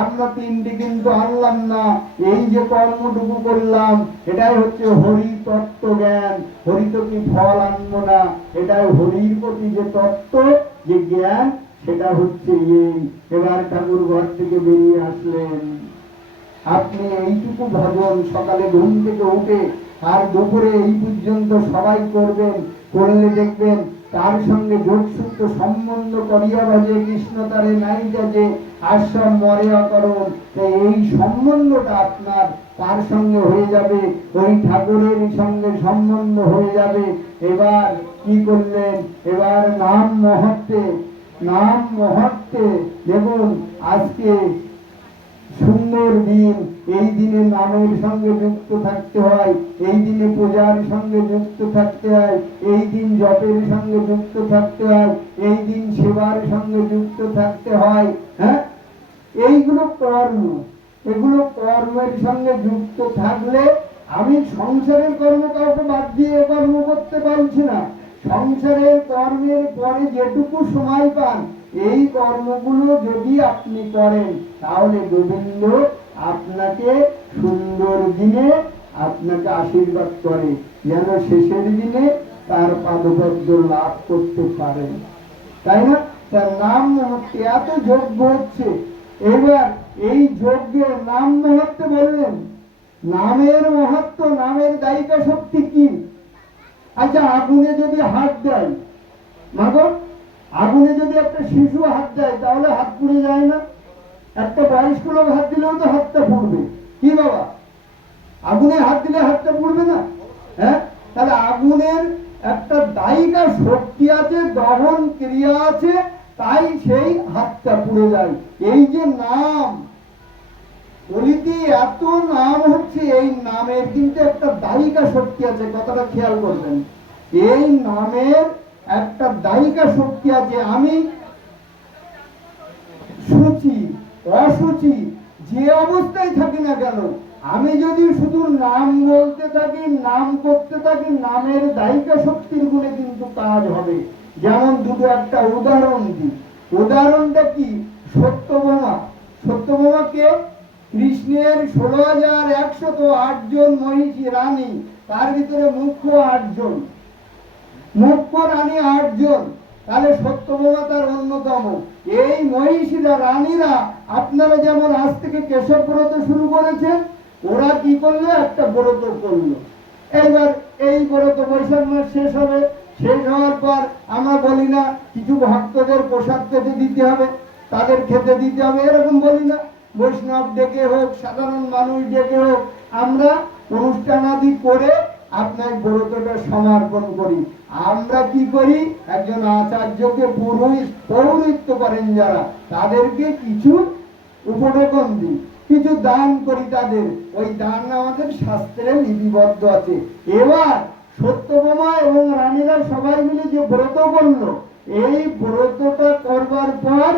আমরা তিনটি কিন্তু আনলাম না, এই যে কর্মটুকু করলাম এটাই হচ্ছে হরি তত্ত্ব জ্ঞান। হরি তো কি ফল আনবো না, এটাই হরির প্রতি যে তত্ত্ব, যে জ্ঞান, সেটা হচ্ছে এই। এবার ঠাকুর ঘর থেকে বেরিয়ে আসলেন। আপনি এইটুকু ভজন সকালে ঘুম থেকে উঠে আর দুপুরে এই পর্যন্ত সবাই করবেন, করলে দেখবেন তার সঙ্গে যোগসূত্র সম্বন্ধ করিয়া বাজে কৃষ্ণ তারে নাই যে আশ্রম মরেয়া করুন। এই সম্বন্ধটা আপনার তার সঙ্গে হয়ে যাবে, ওই ঠাকুরের সঙ্গে সম্বন্ধ হয়ে যাবে। এবার কি করলেন? এবার নাম মহত্বে দেখুন, আজকে সুন্দর দিন। এই দিনে নামের সঙ্গে যুক্ত থাকতে হয়, এই দিনে পূজার সঙ্গে যুক্ত থাকতে হয়, এই দিন জপের সঙ্গে যুক্ত থাকতে হয়, এই দিন সেবার সঙ্গে যুক্ত থাকতে হয়। হ্যাঁ, এইগুলো কর্ম। এগুলো কর্মের সঙ্গে যুক্ত থাকলে, আমি সংসারের কর্ম কাউকে বাদ দিয়ে কর্ম করতে পারছি না, সংসারের কর্মের পরে যেটুকু সময় পান এই কর্মগুলো যদি আপনি করেন, তাহলে গোবিন্দ আপনাকে সুন্দর দিনে আপনাকে আশীর্বাদ করে, যেন শেষের দিনে তার পাদপদ্ম লাভ করতে পারেন। তাই না? তার নাম মহত্ব এত যজ্ঞ হচ্ছে। এবার এই যজ্ঞের নাম মহত্ব বললেন, নামের মহত্ব, নামের দায়িকা শক্তি কি? আচ্ছা, আগুনে যদি হাত দেয়, মাগো আগুনে যদি একটা শিশু হাত দেয় তাহলে হাত পুড়ে যায় না? একটা বয়স্ক লোক হাত দিলেও তো হাতটা পুড়বে, কি বাবা? আগুনে হাত দিলে হাতটা পুড়বে না? হ্যাঁ, তাহলে আগুনের একটা দায়িকা শক্তি আছে, দহন ক্রিয়া আছে, তাই সেই হাতটা পুড়ে যায়। এই যে নাম, বলিতে এত নাম হচ্ছে, এই নামের কিন্তু একটা দায়িকা শক্তি আছে, কথাটা খেয়াল করবেন। এই নামের একটা দায়িকা শক্তি আছে। আমি সুচি অসুচি যে অবস্থায় থাকি না কেন, আমি যদি শুধু নাম বলতে থাকি, নাম করতে থাকি, নামের দায়িকা শক্তির গুণে কিন্তু কাজ হবে। যেমন দুটো একটা উদাহরণ দিই। উদাহরণটা কি? সত্যভামা। সত্যভামাকে কৃষ্ণের 16,108 জন মহিষী রানী, তার ভিতরে মুখ্য 8 জন, মুখ্য রানী 8 জন, তাহলে সত্যভামা তার অন্যতম। এই মহিষীরা, রানীরা, আপনারা যেমন আজ থেকে কেশব ব্রত শুরু করেছেন, ওরা কি করলো? একটা ব্রত করলো। এইবার এই ব্রত বৈশাখ মাস শেষ হবে, শেষ হওয়ার পর আমরা বলি না কিছু ভক্তদের প্রসাদ খেতে দিতে হবে, তাদের খেতে দিতে হবে, এরকম বলি না? বৈষ্ণব ডেকে হোক, সাধারণ মানুষ ডেকে হোক, আমরা অনুষ্ঠানাদি করে আপনার ব্রতটা সমর্পণ করি। আমরা কি করি? একজন আচার্যকে পৌরোহিত্য করেন যারা, তাদেরকে কিছু উপঢৌকন দিই, কিছু দান করি তাদের। ওই দান আমাদের শাস্ত্রে লিপিবদ্ধ আছে। এবার সত্যভামা এবং রানীরা সবাই মিলে যে ব্রত করলো, এই ব্রতটা করবার পর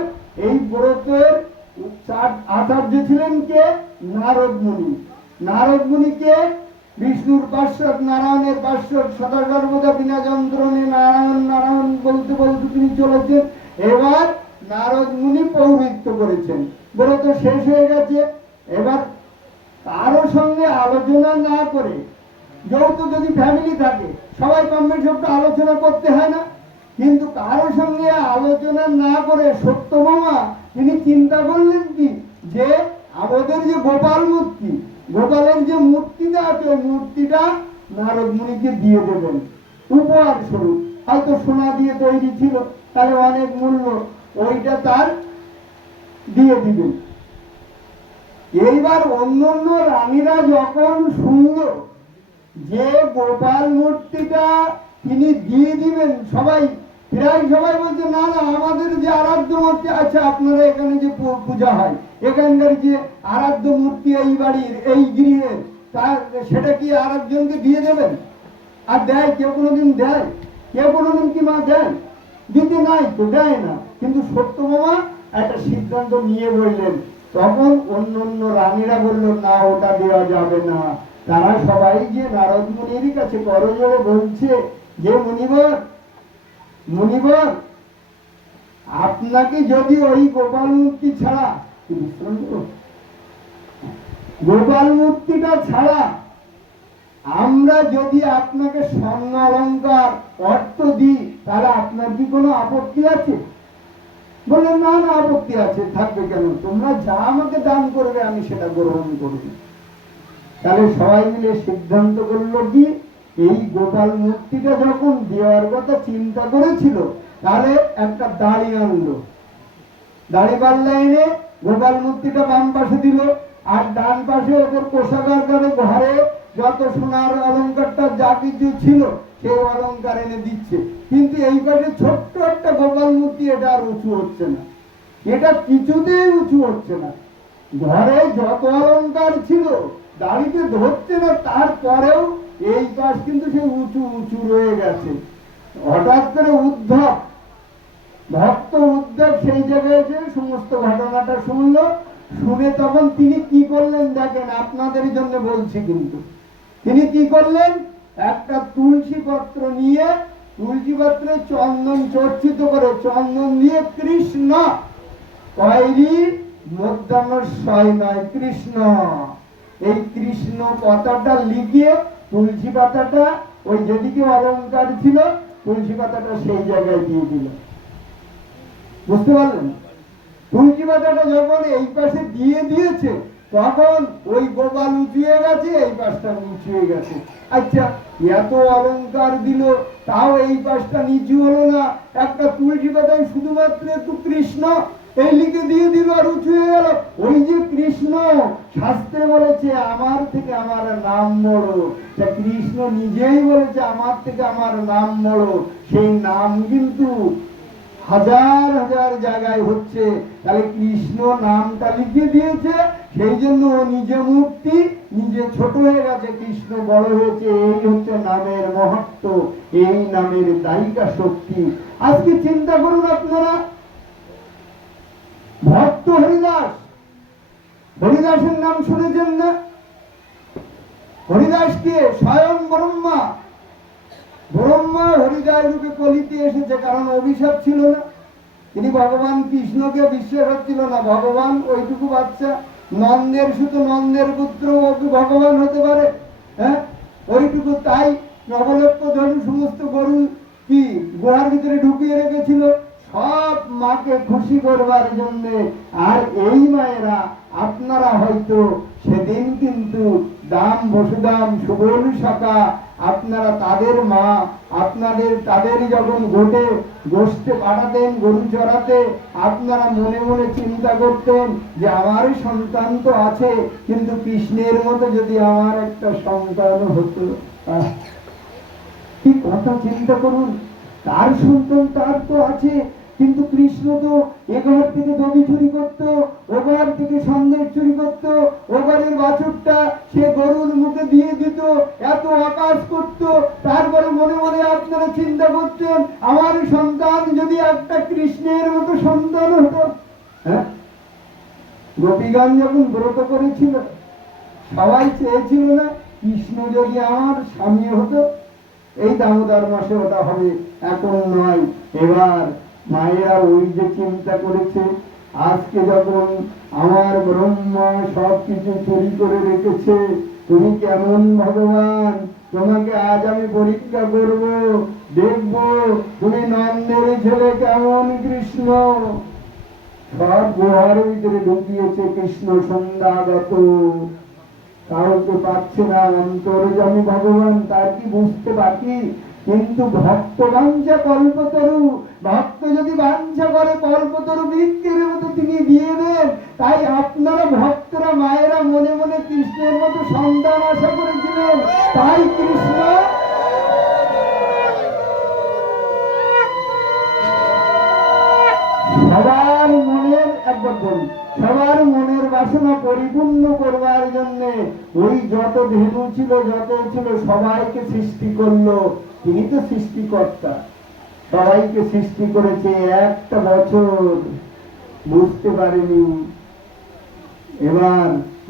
এই ব্রতের আচার্য ছিলেন কে? নারদ মুনি। নারদ মুনিকে বিষ্ণুর পার্শ্বদ, নারায়ণের পার্শ্বদ, সদা সর্বদা বিনা যন্ত্রণে নারায়ণ নারায়ণ বলতে বলতে তিনি চলেছেন। এবার নারদ মুনি পৌরোহিত্য করেছেন, ব্রত শেষ হয়ে গেছে। এবার কারো সঙ্গে আলোচনা না করে, যৌথ যদি ফ্যামিলি থাকে সবাই কমবে সবটা আলোচনা করতে হয় না? কিন্তু কারো সঙ্গে আলোচনা না করে সত্যভামা তিনি চিন্তা করলেন কি, যে আমাদের যে গোপাল মূর্তি, গোপালের যে মূর্তিটা আছে, ওই মূর্তিটা নারদ মুনিকে দিয়ে দেবেন উপহার স্বরূপ। হয়তো সোনা দিয়ে তৈরি ছিল, তাহলে অনেক মূল্য, ওইটা তার দিয়ে দিবেন। এইবার অন্যান্য রানীরা যখন শুনল যে গোপাল মূর্তিটা তিনি দিয়ে দিবেন, সবাই প্রায় সবাই বলছে, না না, আমাদের যে আরাধ্য মূর্তি আছে, আপনারা এখানে যে পূজা হয়, এখানকার যে আরাধ্য মূর্তি এই বাড়ির এই গৃহের, তার সেটা কি আরেকজনকে দিয়ে দেবেন? আর দেয় কেউ কোনোদিন? দেয় কেউ কোনোদিন? কি মা দেন? দিতে নাই তো, দেয় না। কিন্তু সত্যভামা একটা সিদ্ধান্ত নিয়ে বললেন। তখন অন্য অন্য রানীরা বলল, না, ওটা দেওয়া যাবে না। তারা সবাই যে নারদ মুনির কাছে করজোড়ে বলছে যে, মুনিবর, মুনিবর, আপনাকে যদি ওই গোপাল মূর্তি ছাড়া, গোপাল মূর্তিটা ছাড়া আমরা যদি আপনাকে স্বর্ণ অলঙ্কার অর্থ দিই, তাহলে আপনার কি কোনো আপত্তি আছে? বললেন, না না, আপত্তি আছে, থাকবে কেন? তোমরা যা আমাকে দান করবে আমি সেটা গ্রহণ করব। তাহলে সবাই মিলে সিদ্ধান্ত করলো কি, এই গোপাল মূর্তিটা যখন দেওয়ার কথা চিন্তা করেছিল, তাহলে একটা দাড়ি আনলো, দাড়ি পাল্লা এনে গোপাল মূর্তিটা বাম পাশে দিল, আর ডান পাশে ওদের কোষাগার করে ঘরে যত সোনার অলঙ্কারটা যা কিছু ছিল সেই অলঙ্কার এনে দিচ্ছে। কিন্তু এই পাশে ছোট্ট একটা গোপাল মূর্তি, এটা আর উঁচু হচ্ছে না, এটা কিছুতেই উঁচু হচ্ছে না। ঘরে যত অলঙ্কার ছিল দাড়িতে ধরছে না, তারপরেও এই পাশ কিন্তু সে উঁচু উঁচু রয়ে গেছে। হঠাৎ করে ভক্ত উদ্ধব সেই জায়গায় এসে সমস্ত ঘটনাটা শুনলো, শুনে তখন তিনি কি করলেন দেখেন, আপনাদের জন্য বলছি। কিন্তু তিনি কি করলেন, একটা তুলসী পত্র নিয়ে, তুলসী পত্রে চন্দন চর্চিত করে, চন্দন দিয়ে কৃষ্ণ কয়রি মধ্যাহ্নশয় নয় কৃষ্ণ, এই কৃষ্ণ কথাটা লিখে তুলসী পাতাটা ওই যেদিকে অলঙ্কার ছিল তুলসী পাতাটা সেই জায়গায় দিয়ে দিল। বুঝতে পারলেন? তুলসী পাতাটা যখন এই পাশে দিয়ে দিয়েছে তখন ওই গোপাল উঁচিয়ে গেছে, এই পাশটা নিচুয়ে গেছে। আচ্ছা, এত অলঙ্কার দিল তাও এই পাশটা নিচু হলো না, একটা তুলসী পাতায় শুধুমাত্র একটু কৃষ্ণ এই লিখে দিয়ে দিল আর উঁচু হয়ে গেল। ওই যে কৃষ্ণ, শাস্ত্রে বলেছে আমার থেকে আমার নাম বড়, কৃষ্ণ নিজেই বলেছে আমার থেকে আমার নাম বড়। সেই নাম কিন্তু হাজার হাজার জায়গায় হচ্ছে, তাহলে কৃষ্ণ নামটা লিখে দিয়েছে, সেই জন্য ও নিজে মূর্তি, নিজে ছোট হয়ে গেছে, কৃষ্ণ বড় হয়েছে। এই হচ্ছে নামের মহত্ব, এই নামের দায়িকা শক্তি। আজকে চিন্তা করুন আপনারা, ভক্ত হরিদাস, হরিদাসের নাম শুনেছেন না? হরিদাস কে? স্বয়ং ব্রহ্মা। ব্রহ্মা হরিদাস রূপে কলিতে এসেছে, কারণ অভিশাপ ছিল না। তিনি ভগবান কৃষ্ণকে বিশ্বাস হচ্ছিল না, ভগবান ওইটুকু বাচ্চা, নন্দের শুধু নন্দের পুত্র ওকে ভগবান হতে পারে? হ্যাঁ, ওইটুকু। তাই নবলক্ষ ধনু সমস্ত গরু কি গুহার ভিতরে ঢুকিয়ে রেখেছিল, সব মাকে খুশি করবার জন্য। আর এই মায়েরা, আপনারা হয়তো সেদিন কিন্তু দাম বসুদাম সুবল শাখা, আপনারা তাদের মা, আপনাদের তাদেরই যখন ঘটে গোষ্ঠে পাঠাতেন গরু চড়াতে, আপনারা মনে মনে চিন্তা করতেন যে আমার সন্তান তো আছে, কিন্তু কৃষ্ণের মতো যদি আমার একটা সন্তান হতো। কি কথা চিন্তা করুন, তার সন্তান তার তো আছে, কিন্তু কৃষ্ণ তো এ ঘর থেকে দবি চুরি করতো, ও ঘর থেকে সন্দেশ চুরি করতো, ও ঘরের বাছুরটা সে গরুর মুখে দিয়ে দিত, এত আকাশ করতো। তারপরে মনে মনে আপনারা চিন্তা করতেন আমার সন্তান যদি একটা কৃষ্ণের মতো সন্তান হতো। হ্যাঁ, গোপীগণ যখন ব্রত করেছিল সবাই চেয়েছিল না কৃষ্ণ যদি আমার স্বামী হতো? এই দামোদর মাসে ওটা হবে, এখন নয়। এবার মায়েরা ওই যে চিন্তা করেছে, আজকে যখন আমার ব্রহ্মা সবকিছু চুরি করে রেখেছে, তুমি কেমন ভগবান, তোমাকে আজ আমি পরীক্ষা করব, দেখব তুমি নন্দের ছেলে কেমন কৃষ্ণ। সব গুহার ভিতরে ঢুকিয়েছে কৃষ্ণ সন্ধ্যাগত, কাউকে পাচ্ছে না, অন্তর্যামী ভগবান, তার কি বুঝতে বাকি? কিন্তু ভক্ত বাঞ্ছা কল্পতরু, ভক্ত যদি বাঞ্ছা করে কল্পতরু বৃক্ষের মতো তিনি দিয়ে দেন। তাই আপনারা ভক্তরা মায়েরা মনে মনে কৃষ্ণের মতো সন্তান আশা করেছিলেন, তাই কৃষ্ণ সবার মনের, একবার বলুন, সবার মনের বাসনা পরিপূর্ণ করবার জন্য ওই যত ধেনু ছিল যত ছিল সবাইকে সৃষ্টি করলো। তিনি তো সৃষ্টিকর্তা, সবাইকে সৃষ্টি করেছে। একটা বছর বুঝতে পারেনি, এবার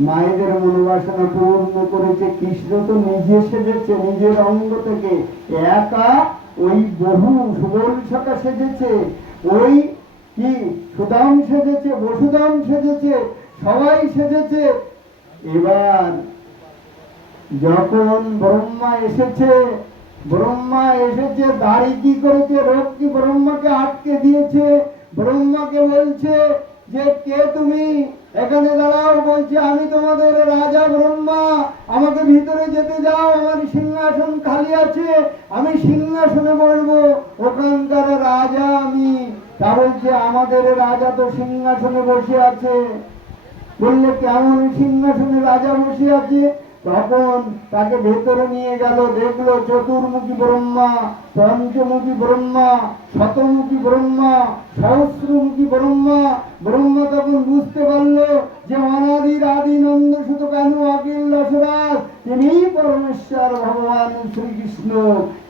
মায়েদের মনোবাসনা পূর্ণ করেছে। কৃষ্ণ তো নিজে সেজেছে, নিজের অঙ্গ থেকে একা, ওই বহু সুবল শাখা সেজেছে, ওই কি সুদাম সেজেছে, বসুদাম সেজেছে, সবাই সেজেছে। এবার যখন ব্রহ্মা এসেছে, ব্রহ্মা এসেছে, দাড়ি কি করেছে, রোগ কি ব্রহ্মাকে আটকে দিয়েছে। ব্রহ্মাকে বলছে যে কে তুমি, এখানে দাঁড়াও। বলছে আমি তোমাদের রাজা ব্রহ্মা, আমাকে ভিতরে যেতে দাও, আমার সিংহাসন খালি আছে, আমি সিংহাসনে বসবো, ওখানকার রাজা আমি। তা বলছে আমাদের রাজা তো সিংহাসনে বসে আছে। বললে কেমন সিংহাসনে রাজা বসে আছে? তখন তাকে ভেতরে নিয়ে গেল, দেখলো চতুর্মুখী ব্রহ্মা, পঞ্চমুখী ব্রহ্মা, শতমুখী ব্রহ্মা, সহস্রমুখী ব্রহ্মা। ব্রহ্মা তখন বুঝতে পারলো যে অনাদির আদি নন্দ সুত কেন অখিল দশরাজ, তিনি পরমেশ্বর ভগবান শ্রীকৃষ্ণ।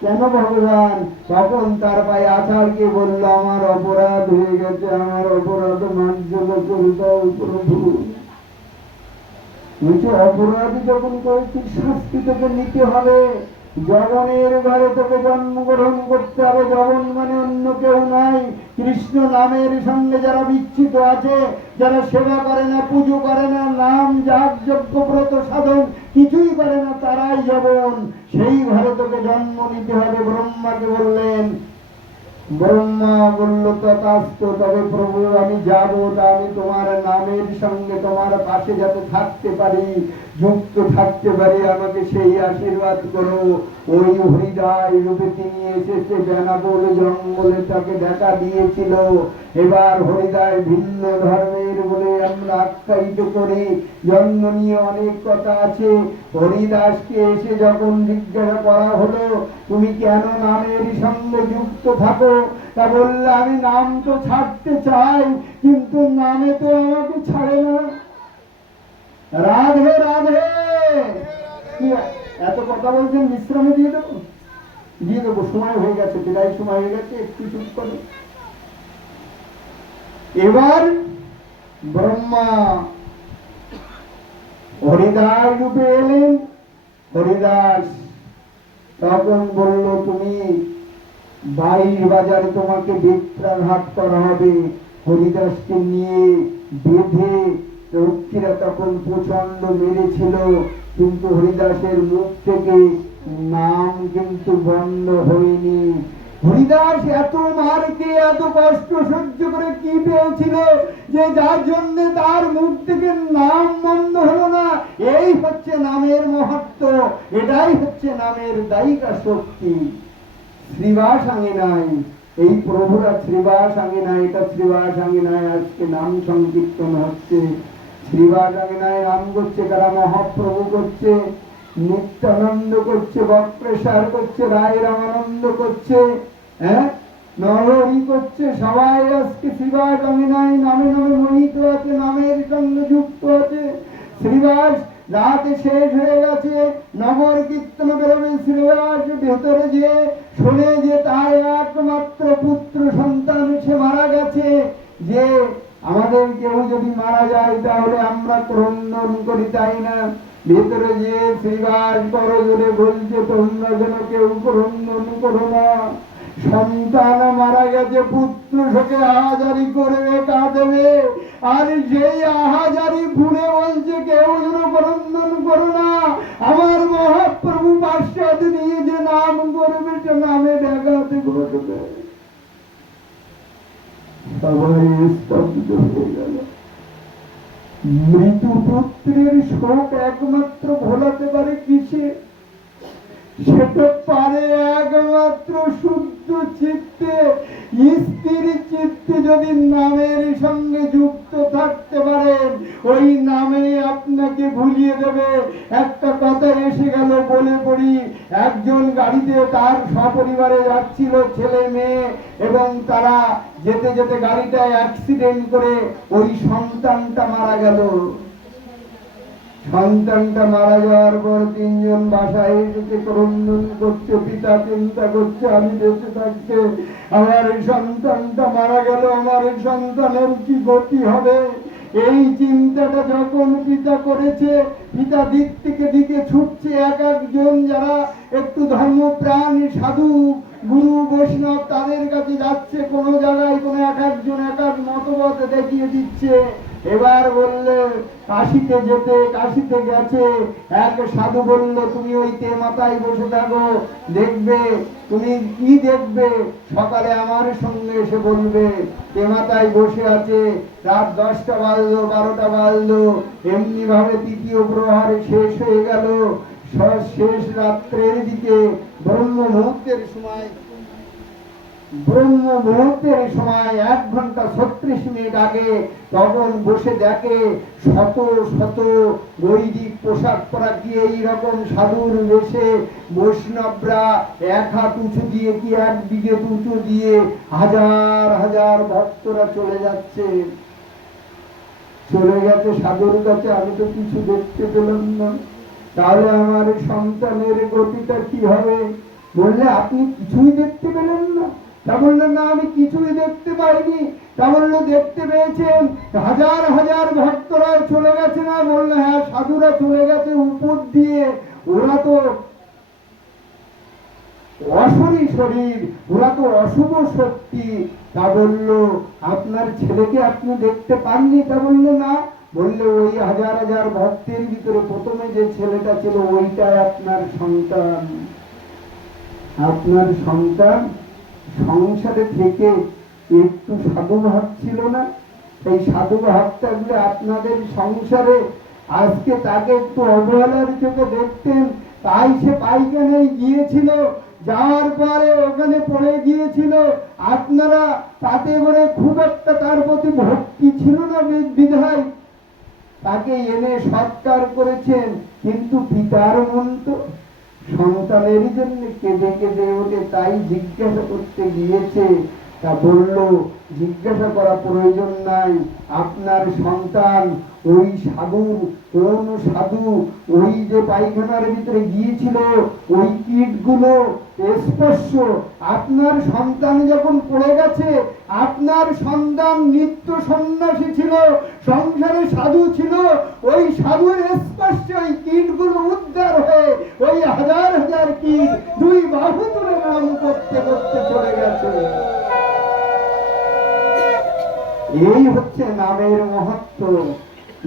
কেন ভগবান? তখন তার পায়ে আচার্যকে বলল আমার অপরাধ হয়ে গেছে, আমার অপরাধ মার্জনা করে দাও প্রভু। বলছে অপরাধী যখন করেছিস শাস্তি তোকে নিতে হবে, যবনের ঘরে তোকে জন্মগ্রহণ করতে হবে। যবন মানে অন্য কেউ নাই, কৃষ্ণ নামের সঙ্গে যারা বিচ্ছিত আছে, যারা সেবা করে না, পুজো করে না, নাম যাগ যজ্ঞ ব্রত সাধন কিছুই করে না, তারাই যবন। সেই ঘরে তোকে জন্ম নিতে হবে। ব্রহ্মাকে বললেন, ব্রহ্মা বলল তথাস্তু, তবে প্রভু আমি যাব, তা আমি তোমার নামের সঙ্গে তোমার পাশে যাতে থাকতে পারি, যুক্ত থাকতে পারি, আমাকে সেই আশীর্বাদ করো। ওই হরিদায় রূপে তিনি এসেছে, বেনাপোল জঙ্গলে তাকে দেখা দিয়েছিল। এবার হরিদায় ভিন্ন ধর্মের বলে আমরা আখ্যায়িত করি, জন্ম নিয়ে অনেক কথা আছে। হরিদাসকে এসে যখন জিজ্ঞাসা করা হলো তুমি কেন নামের সঙ্গে যুক্ত থাকো, তা বললে আমি নাম তো ছাড়তে চাই, কিন্তু নামে তো আমাকে ছাড়ে না। রাধে রাধে। এত কথা বলছেন, বিশ্রামে দিয়ে দেবো? দিয়ে দেবো, সময় হয়ে গেছে, বিদায় সময় হয়ে গেছে, একটু চুপ করে। এবার ব্রহ্মা হরিদাস রূপে এলেন। হরিদাস তখন বলল তুমি বাইর বাজারে তোমাকে বেত্রাঘাত করা হবে। হরিদাসকে নিয়ে বেঁধে রক্ষীরা তখন প্রচন্ড মেরেছিল, কিন্তু হরিদাসের মুখ থেকে নাম কিন্তু বন্ধ হয়নি। হরিদাস এত মারকে এত কষ্ট সহ্য করে কি পেয়েছিল যে যার জন্য তার মুখ থেকে নাম বন্ধ হলো না। এই হচ্ছে নামের মহত্ব, এটাই হচ্ছে নামের দায়িকা শক্তি। শ্রীবাস আঙ্গিনায় এই প্রভুরা শ্রীবাস আঙ্গিনায়, এটা শ্রীবাস আঙ্গিনায় আজকে নাম সংকীর্তন হচ্ছে। শ্রীবাস আঙ্গিনায় নাম করছে কারা? মহাপ্রভু করছে, নিত্যানন্দ করছে, বক্রেশ্বর করছে, রায় রামানন্দ করছে, হ্যাঁ নরহরি করছে। সবাই আজকে শ্রীবাস আঙ্গিনায় নামে নামে মোহিত আছে, নামের সঙ্গে যুক্ত আছে। শ্রীবাস রাত শেষ হয়ে গেছে, নগর কীর্তন বেরোবে। শ্রীবাস ভেতরে যে শোনে যে তার একমাত্র পুত্র সন্তান সে মারা গেছে, যে আমাদের কেউ যদি মারা যায় তাহলে আমরা ক্রন্দন করি, তাই না? ভেতরে যে শ্রীবাস বড় জোরে বলছে তোমরা যেন কেউ ক্রন্দন করো না, সন্তান মারা গেছে, পুত্র শোকে আহাজারি করবে, কাঁদবে, আর সেই আহাজারি ভুলে বলছে কেউ যেন ক্রন্দন করো না। আমার মহাপ্রভু পাশ্চাদ নিয়ে যে নাম করবে সে নামে ব্যাঘাতে ঘটবে। সবাই স্তব্ধ হয়ে গেল। মৃত্যু পুত্রের শোক একমাত্র ভোলাতে পারে কিসে? সেটা পারে একমাত্র শুদ্ধ চিত্তে, স্থির চিত্তে যদি নামের সঙ্গে যুক্ত থাকতে পারেন, ওই নামে আপনাকে ভুলিয়ে দেবে। একটা কথা এসে গেল বলে পড়ি। একজন গাড়িতে তার সপরিবারে যাচ্ছিল, ছেলে মেয়ে, এবং তারা যেতে যেতে গাড়িটা অ্যাক্সিডেন্ট করে ওই সন্তানটা মারা গেল। সন্তানটা মারা যাওয়ার পর তিনজন বাসায় এসেছে, ক্রন্দন করছে, পিতা চিন্তা করছে আমি বেঁচে থাকতে আমার এই সন্তানটা মারা গেল, আমার এই সন্তানের কি গতি হবে। এই চিন্তাটা যখন পিতা করেছে, পিতা দিক থেকে দিকে ছুটছে। এক একজন যারা একটু ধর্মপ্রাণ সাধু গুরু বৈষ্ণব তাদের কাছে যাচ্ছে, কোন জায়গায় কোন এক একজন এক এক মতবাদ দেখিয়ে দিচ্ছে। এবার বললে কাশিতে যেতে, কাশিতে গেছে। এক সাধু বলল তুমি ওই তে মাথায় বসে থাকো, দেখবে তুমি কি দেখবে, সকালে আমার সঙ্গে এসে বলবে। তে মাথায় বসে আছে, রাত 10টা বাজলো, 12টা বাজলো, এমনি ভাবে তৃতীয় প্রহারে শেষ হয়ে গেল। শেষ রাত্রের দিকে ব্রহ্ম মুহূর্তের সময় 1:36 আগে তখন বসে দেখে শত শত বৈদিক পোশাক পরা কি এইরকম সাধুর বেশে বৈষ্ণবরা এক হাত উঁচু দিয়ে কি এক দিকে উঁচু দিয়ে হাজার হাজার ভক্তরা চলে যাচ্ছে। চলে গেছে সাধুর কাছে, আমি তো কিছু দেখতে পেলাম না, তাহলে আমার সন্তানের গতিটা কি হবে? বললে আপনি কিছুই দেখতে পেলেন না? তা বললেন না আমি কিছুই দেখতে পাইনি। তা বললো দেখতে পেয়েছেন হাজার হাজার ভক্তরা চলে গেছে না? বললো হ্যাঁ, সাধুরা চলে গেছে উপর দিয়ে, ওরা তো অশরী শরীর, ওরা তো অশুভ শক্তি। তা বললো আপনার ছেলেকে আপনি দেখতে পাননি? তা বললো না। বললে ওই হাজার হাজার ভক্তের ভিতরে প্রথমে যে ছেলেটা ছিল ওইটাই আপনার সন্তান। আপনার সন্তান সংসারে থেকে একটু সাধু ভাব ছিল না? এই সাধু ভাবটা গুলো আপনাদের সংসারে আজকে তাকে একটু অবহেলার চোখে দেখতেন, তাই সে পায়খানায় গিয়েছিল, যাওয়ার পরে ওখানে পড়ে গিয়েছিল। আপনারা তাতে করে খুব একটা তার প্রতি ভক্তি ছিল না বিধায় তাকে এনে সৎকার করেছেন। কিন্তু পিতার মন তো সন্তানের জন্য কেঁদে কেঁদে ওঠে, তাই জিজ্ঞাসা করতে গিয়েছে। তা বলল জিজ্ঞাসা করা প্রয়োজন নাই, আপনার সন্তান ওই সাধু, কোন সাধু ওই যে পায়খানার ভিতরে গিয়েছিল, ওই কীটগুলো স্পর্শ আপনার সন্তান যখন পড়ে গেছে, আপনার সন্তান নিত্য সন্ন্যাসী ছিল, সংসারে সাধু ছিল, ওই সাধুর স্পর্শে ওই কীটগুলো উদ্ধার হয়ে ওই হাজার হাজার কীট দুই বাহু তুলে নাম করতে করতে চলে গেছে। এই হচ্ছে নামের মহত্ব,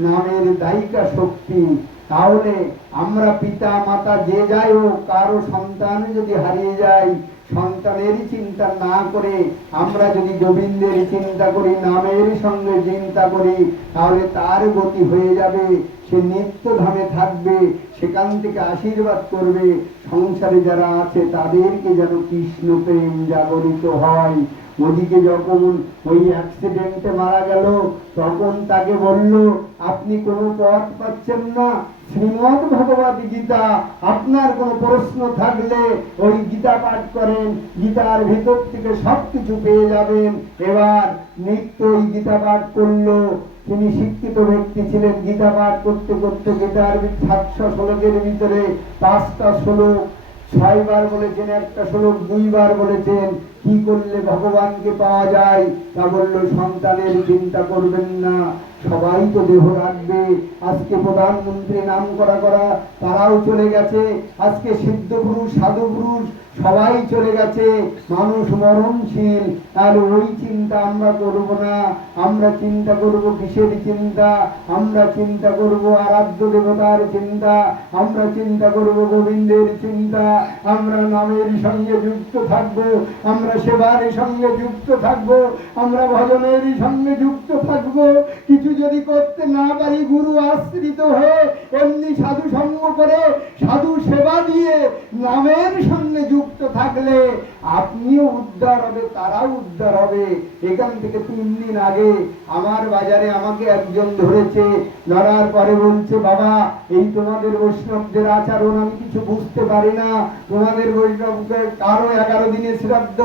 নামের দায়িকা শক্তি। তাহলে আমরা পিতা মাতা যে যাই হোক, কারো সন্তান যদি হারিয়ে যায়, সন্তানের চিন্তা না করে আমরা যদি গোবিন্দের চিন্তা করি, নামের সঙ্গে চিন্তা করি, তাহলে তার গতি হয়ে যাবে, সে নিত্য ধামে থাকবে, সেখান থেকে আশীর্বাদ করবে। সংসারে যারা আছে তাদেরকে যেন কৃষ্ণ প্রেম জাগরিত হয়। ওদিকে যখন ওই অ্যাক্সিডেন্টে মারা গেল, তখন তাকে বলল আপনি কোনো পথ পাচ্ছেন না, শ্রীমদ্ ভগবদ গীতা, আপনার কোনো প্রশ্ন থাকলে ওই গীতা পাঠ করেন, গীতার ভিতর থেকে সবকিছু পেয়ে যাবেন। এবার নিত্য ওই গীতা পাঠ করলো। তিনি শিক্ষিত ব্যক্তি ছিলেন, গীতা পাঠ করতে করতে গীতার 700 শ্লোকের ভিতরে 5টা শ্লোক 6 বার বলেছেন, একটা শ্লোক 2 বার বলেছেন। কি করলে ভগবানকে পাওয়া যায়? তা বললো সন্তানের চিন্তা করবেন না, সবাই তো দেহ রাখবে। আজকে প্রধানমন্ত্রী নাম করা তারাও চলে গেছে, আজকে সিদ্ধ পুরুষ সাধু পুরুষ সবাই চলে গেছে, মানুষ মরণশীল। আর ওই চিন্তা আমরা করব না। আমরা চিন্তা করব কিসের চিন্তা? আমরা চিন্তা করব আরাধ্য দেবতার চিন্তা, আমরা চিন্তা করব গোবিন্দের চিন্তা। আমরা নামের সঙ্গে যুক্ত থাকব, আমরা সেবার সঙ্গে যুক্ত থাকব, আমরা ভজনের সঙ্গে যুক্ত থাকব। কিছু যদি করতে না পারি, গুরু আশ্রিত হয়ে এমনি সাধু সঙ্গ করে সাধু সেবা দিয়ে নামের সঙ্গে যুক্ত থাকলে আপনিও উদ্ধার হবে, তারাও উদ্ধার হবে। এখান থেকে 3 দিন আগে আমার বাজারে আমাকে একজন ধরেছে, ধরার পরে বলছে বাবা এই তোমাদের বৈষ্ণবদের আচরণ আমি কিছু বুঝতে পারি না। তোমাদের বৈষ্ণবকে কারো 11 দিনে শ্রাদ্ধ,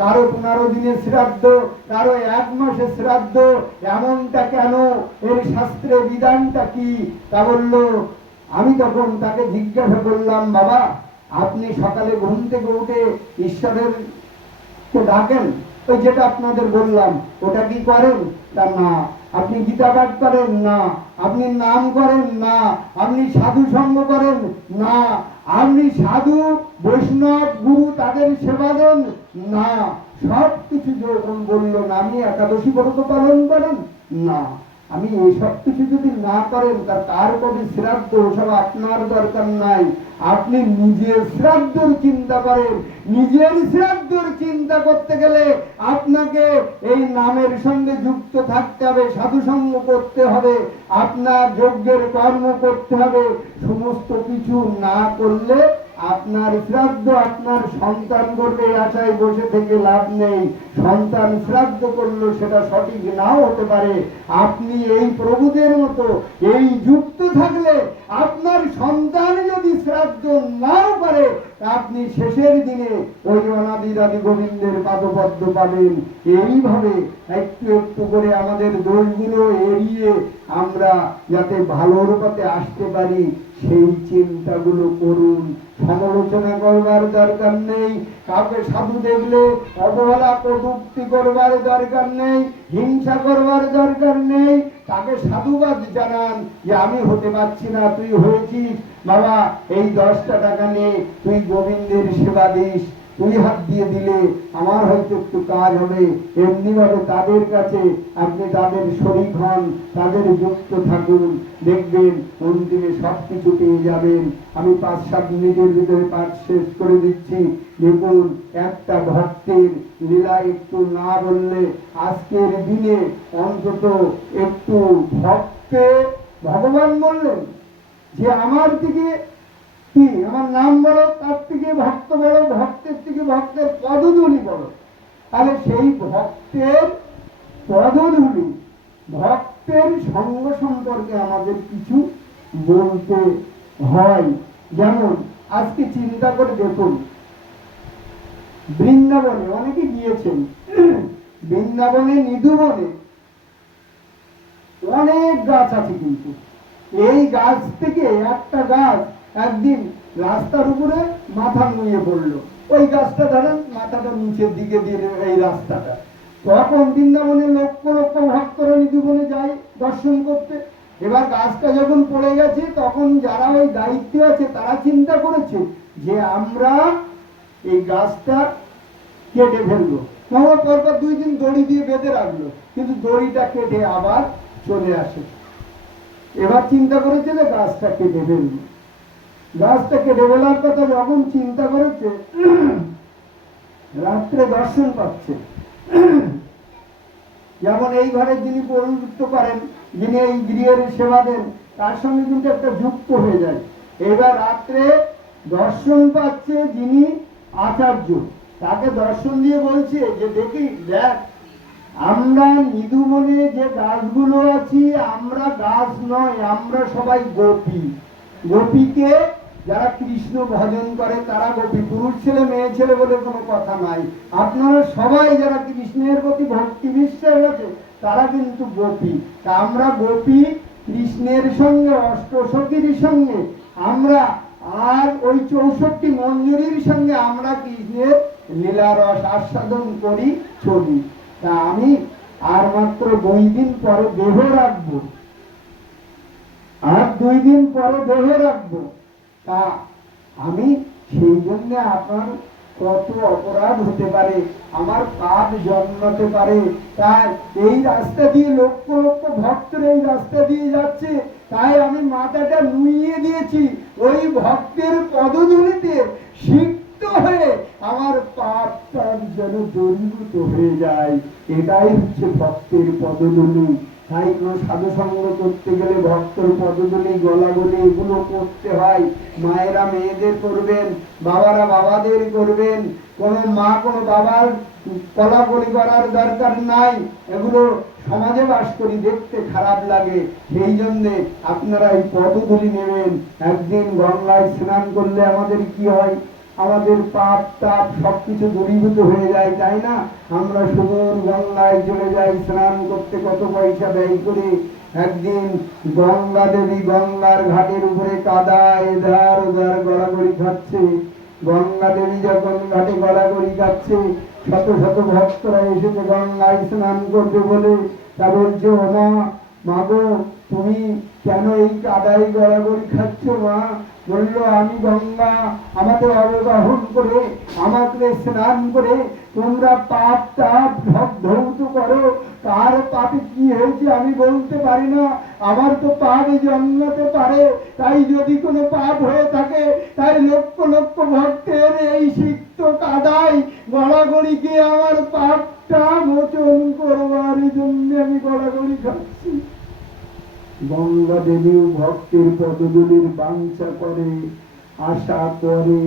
কারো 15 দিনে শ্রাদ্ধ, কারো 1 মাসে শ্রাদ্ধ, এমনটা কেন? এর শাস্ত্রে বিধানটা কি? তা বললো। আমি তখন তাকে জিজ্ঞাসা করলাম বাবা আপনি সকালে ঘুম থেকে উঠে ঈশ্বরের ডাকেন, ওই যেটা আপনাদের বললাম ওটা কি করেন? তা না। আপনি গীতা পাঠ করেন? না। আপনি নাম করেন? না। আপনি সাধু সঙ্গ করেন? না। আপনি সাধু বৈষ্ণব গুরু তাদের সেবা দেন? না। সব কিছু যখন বললো না। আপনি একাদশী ব্রত পালন করেন? না। আমি এইসব কিছু যদি না করেন তার কার কবি শ্রাদ্ধ, ওসব আপনার দরকার নাই। আপনি নিজের শ্রাদ্ধর চিন্তা করেন। নিজের শ্রাদ্ধর চিন্তা করতে গেলে আপনাকে এই নামের সঙ্গে যুক্ত থাকতে হবে, সাধু সঙ্গ করতে হবে, আপনার যজ্ঞের কর্ম করতে হবে। সমস্ত কিছু না করলে আপনার শ্রাদ্ধ আপনার সন্তান করবে, আশায় বসে থেকে লাভ নেই। সন্তান শ্রাদ্ধ করলো সেটা সঠিক নাও হতে পারে। আপনি এই প্রভুদের মতো এই যুক্ত থাকলে আপনার সন্তান যদি শ্রাদ্ধ নাও পারে, আপনি শেষের দিনে ওই অনাদিরাদি গোবিন্দের পাদপদ্ম পাবেন। এইভাবে একটু একটু করে আমাদের দোষগুলো এড়িয়ে আমরা যাতে ভালোর পথে আসতে পারি সেই চিন্তাগুলো করুন। সমালোচনা করবার দরকার নেই, কাউকে সাধু দেখলে অবহেলা কটূক্তি করবার দরকার নেই, হিংসা করবার দরকার নেই। তাকে সাধুবাদ জানান যে আমি হতে পারছি না, তুই হয়েছিস বাবা, এই 10টা টাকা নিয়ে তুই গোবিন্দের সেবা দিস, তুই হাত দিয়ে দিলে আমার হয়তো একটু কাজ হবে। এমনি ভাবে তাদের কাছে আপনি তাদের শরীক হন, তাদের যুক্ত থাকুন, দেখবেন অন্তিমে সবকিছু পেয়ে যাবেন। আমি 5-7 মিনিটের ভিতরে পাঠ শেষ করে দিচ্ছি। দেখুন, একটা ভক্তের লীলা একটু না বললে আজকের দিনে অন্তত একটু ভক্তে ভগবান বললেন যে আমার দিকে কি, আমার নাম বলো, তার থেকে ভক্ত বলো, ভক্তের থেকে ভক্তের পদধূলি বলো। তাহলে সেই ভক্তের পদধূলি, ভক্তের সঙ্গ সম্পর্কে আমাদের কিছু বলতে হয়। যেমন আজকে চিন্তা করে দেখুন, বৃন্দাবনে অনেকে গিয়েছেন, বৃন্দাবনে নিধুবনে অনেক গাছ আছে, কিন্তু এই গাছ থেকে একটা গাছ একদিন রাস্তার উপরে মাথা নুয়ে পড়লো। ওই গাছটা ধরেন মাথাটা নিচের দিকে দিয়ে এই রাস্তাটা, তখন বৃন্দাবনে লক্ষ লক্ষ ভক্তরা নিধুবনে যায় দর্শন করতে। এবার গাছটা যখন পড়ে গেছে, তখন যারা ওই দায়িত্বে আছে তারা চিন্তা করেছে যে আমরা এই গাছটা কেটে ফেলবো। পরপর 2 দিন দড়ি দিয়ে বেঁধে রাখলো, কিন্তু দড়িটা কেটে আবার চলে আসে। এবার চিন্তা করেছে যে গাছটা কেটে ফেলবো। গাছটা কেটে ফেলার কথা যখন চিন্তা করেছে, রাত্রে দর্শন পাচ্ছে। যেমন এই ঘরে যিনি পরিযুক্ত করেন, যিনি এই গৃহের সেবা দেন, তার সঙ্গে কিন্তু একটা যুক্ত হয়ে যায়। এবার রাত্রে দর্শন পাচ্ছে যিনি আচার্য, তাকে দর্শন দিয়ে বলছে যে দেখি দেখ, আমরা নিধুবনে যে গাছগুলো আছি, আমরা গাছ নয়, আমরা সবাই গোপী। গোপীকে যারা কৃষ্ণ ভজন করে তারা গোপী, পুরুষ ছেলে মেয়ে ছেলে বলে কোনো কথা নাই। আপনারা সবাই যারা কৃষ্ণের প্রতি ভক্তি বিশ্বাস আছে তারা কিন্তু গোপী। তা আমরা গোপী, কৃষ্ণের সঙ্গে, অষ্টসখীর সঙ্গে আমরা, আর ওই 64 মঞ্জুরির সঙ্গে আমরা কৃষ্ণের লীলারস আস্বাদন করি, চলি। তা আমি আর মাত্র 2 দিন পরে দেহ রাখবো, আর 2 দিন পরে দেহ রাখবো। তা আমি সেই জন্য আপনার কত অপরাধ হতে পারে, আমার পাপ জন্মাতে পারে। তাই এই রাস্তা দিয়ে লক্ষ লক্ষ ভক্তরা এই রাস্তা দিয়ে যাচ্ছে, তাই আমি মাথাটা নুইয়ে দিয়েছি ওই ভক্তের পদধূলিতে সিক্ত হয়ে আমার পাপ তার যেন দূরীভূত হয়ে যায়। এটাই হচ্ছে ভক্তের পদধূলি। তাই কোনো সাধু সঙ্গ করতে গেলে ভক্তর পদধূলি, গলাগলি এগুলো করতে হয়। মায়েরা মেয়েদের করবেন, বাবারা বাবাদের করবেন। কোনো মা কোনো বাবার কলাকলি করার দরকার নাই, এগুলো সমাজে বাস করি, দেখতে খারাপ লাগে। সেই জন্যে আপনারা এই পদধূলি নেবেন। একদিন গঙ্গায় স্নান করলে আমাদের কি হয়, আমাদের পাপ তাপ সবকিছু দূরীভূত হয়ে যায়, তাই না? আমরা সুদূর গঙ্গায় চলে যাই স্নান করতে, কত পয়সা ব্যয় করে। একদিন গঙ্গা দেবী গঙ্গার ঘাটের উপরে কাদা এধার ওধার গড়াগড়ি খাচ্ছে। গঙ্গা দেবী যখন ঘাটে গড়াগড়ি খাচ্ছে, শত শত ভক্তরা এসেছে গঙ্গায় স্নান করবে বলে। তা বলছে, ও মা গো, তুমি কেন এই কাদায় গড়াগড়ি খাচ্ছ মা? বললো, আমি গঙ্গা আমাকে অবগাহন করে, আমাকে স্নান করে তোমরা পাপ তাপ সব ধৌত করো। কার পাপে কি হয়েছে আমি বলতে পারি না, আমার তো পাপ জন্মাতে পারে। তাই যদি কোনো পাপ হয়ে থাকে, তাই লক্ষ লক্ষ ভক্তের এই সিক্ত কাদায় গড়াগড়ি গিয়ে আমার পাপটা মোচন করবার জন্য আমি গড়াগড়ি খাচ্ছি। গঙ্গা দেবী ভক্তের পদধূলির বাঞ্ছা করে, আশা করে।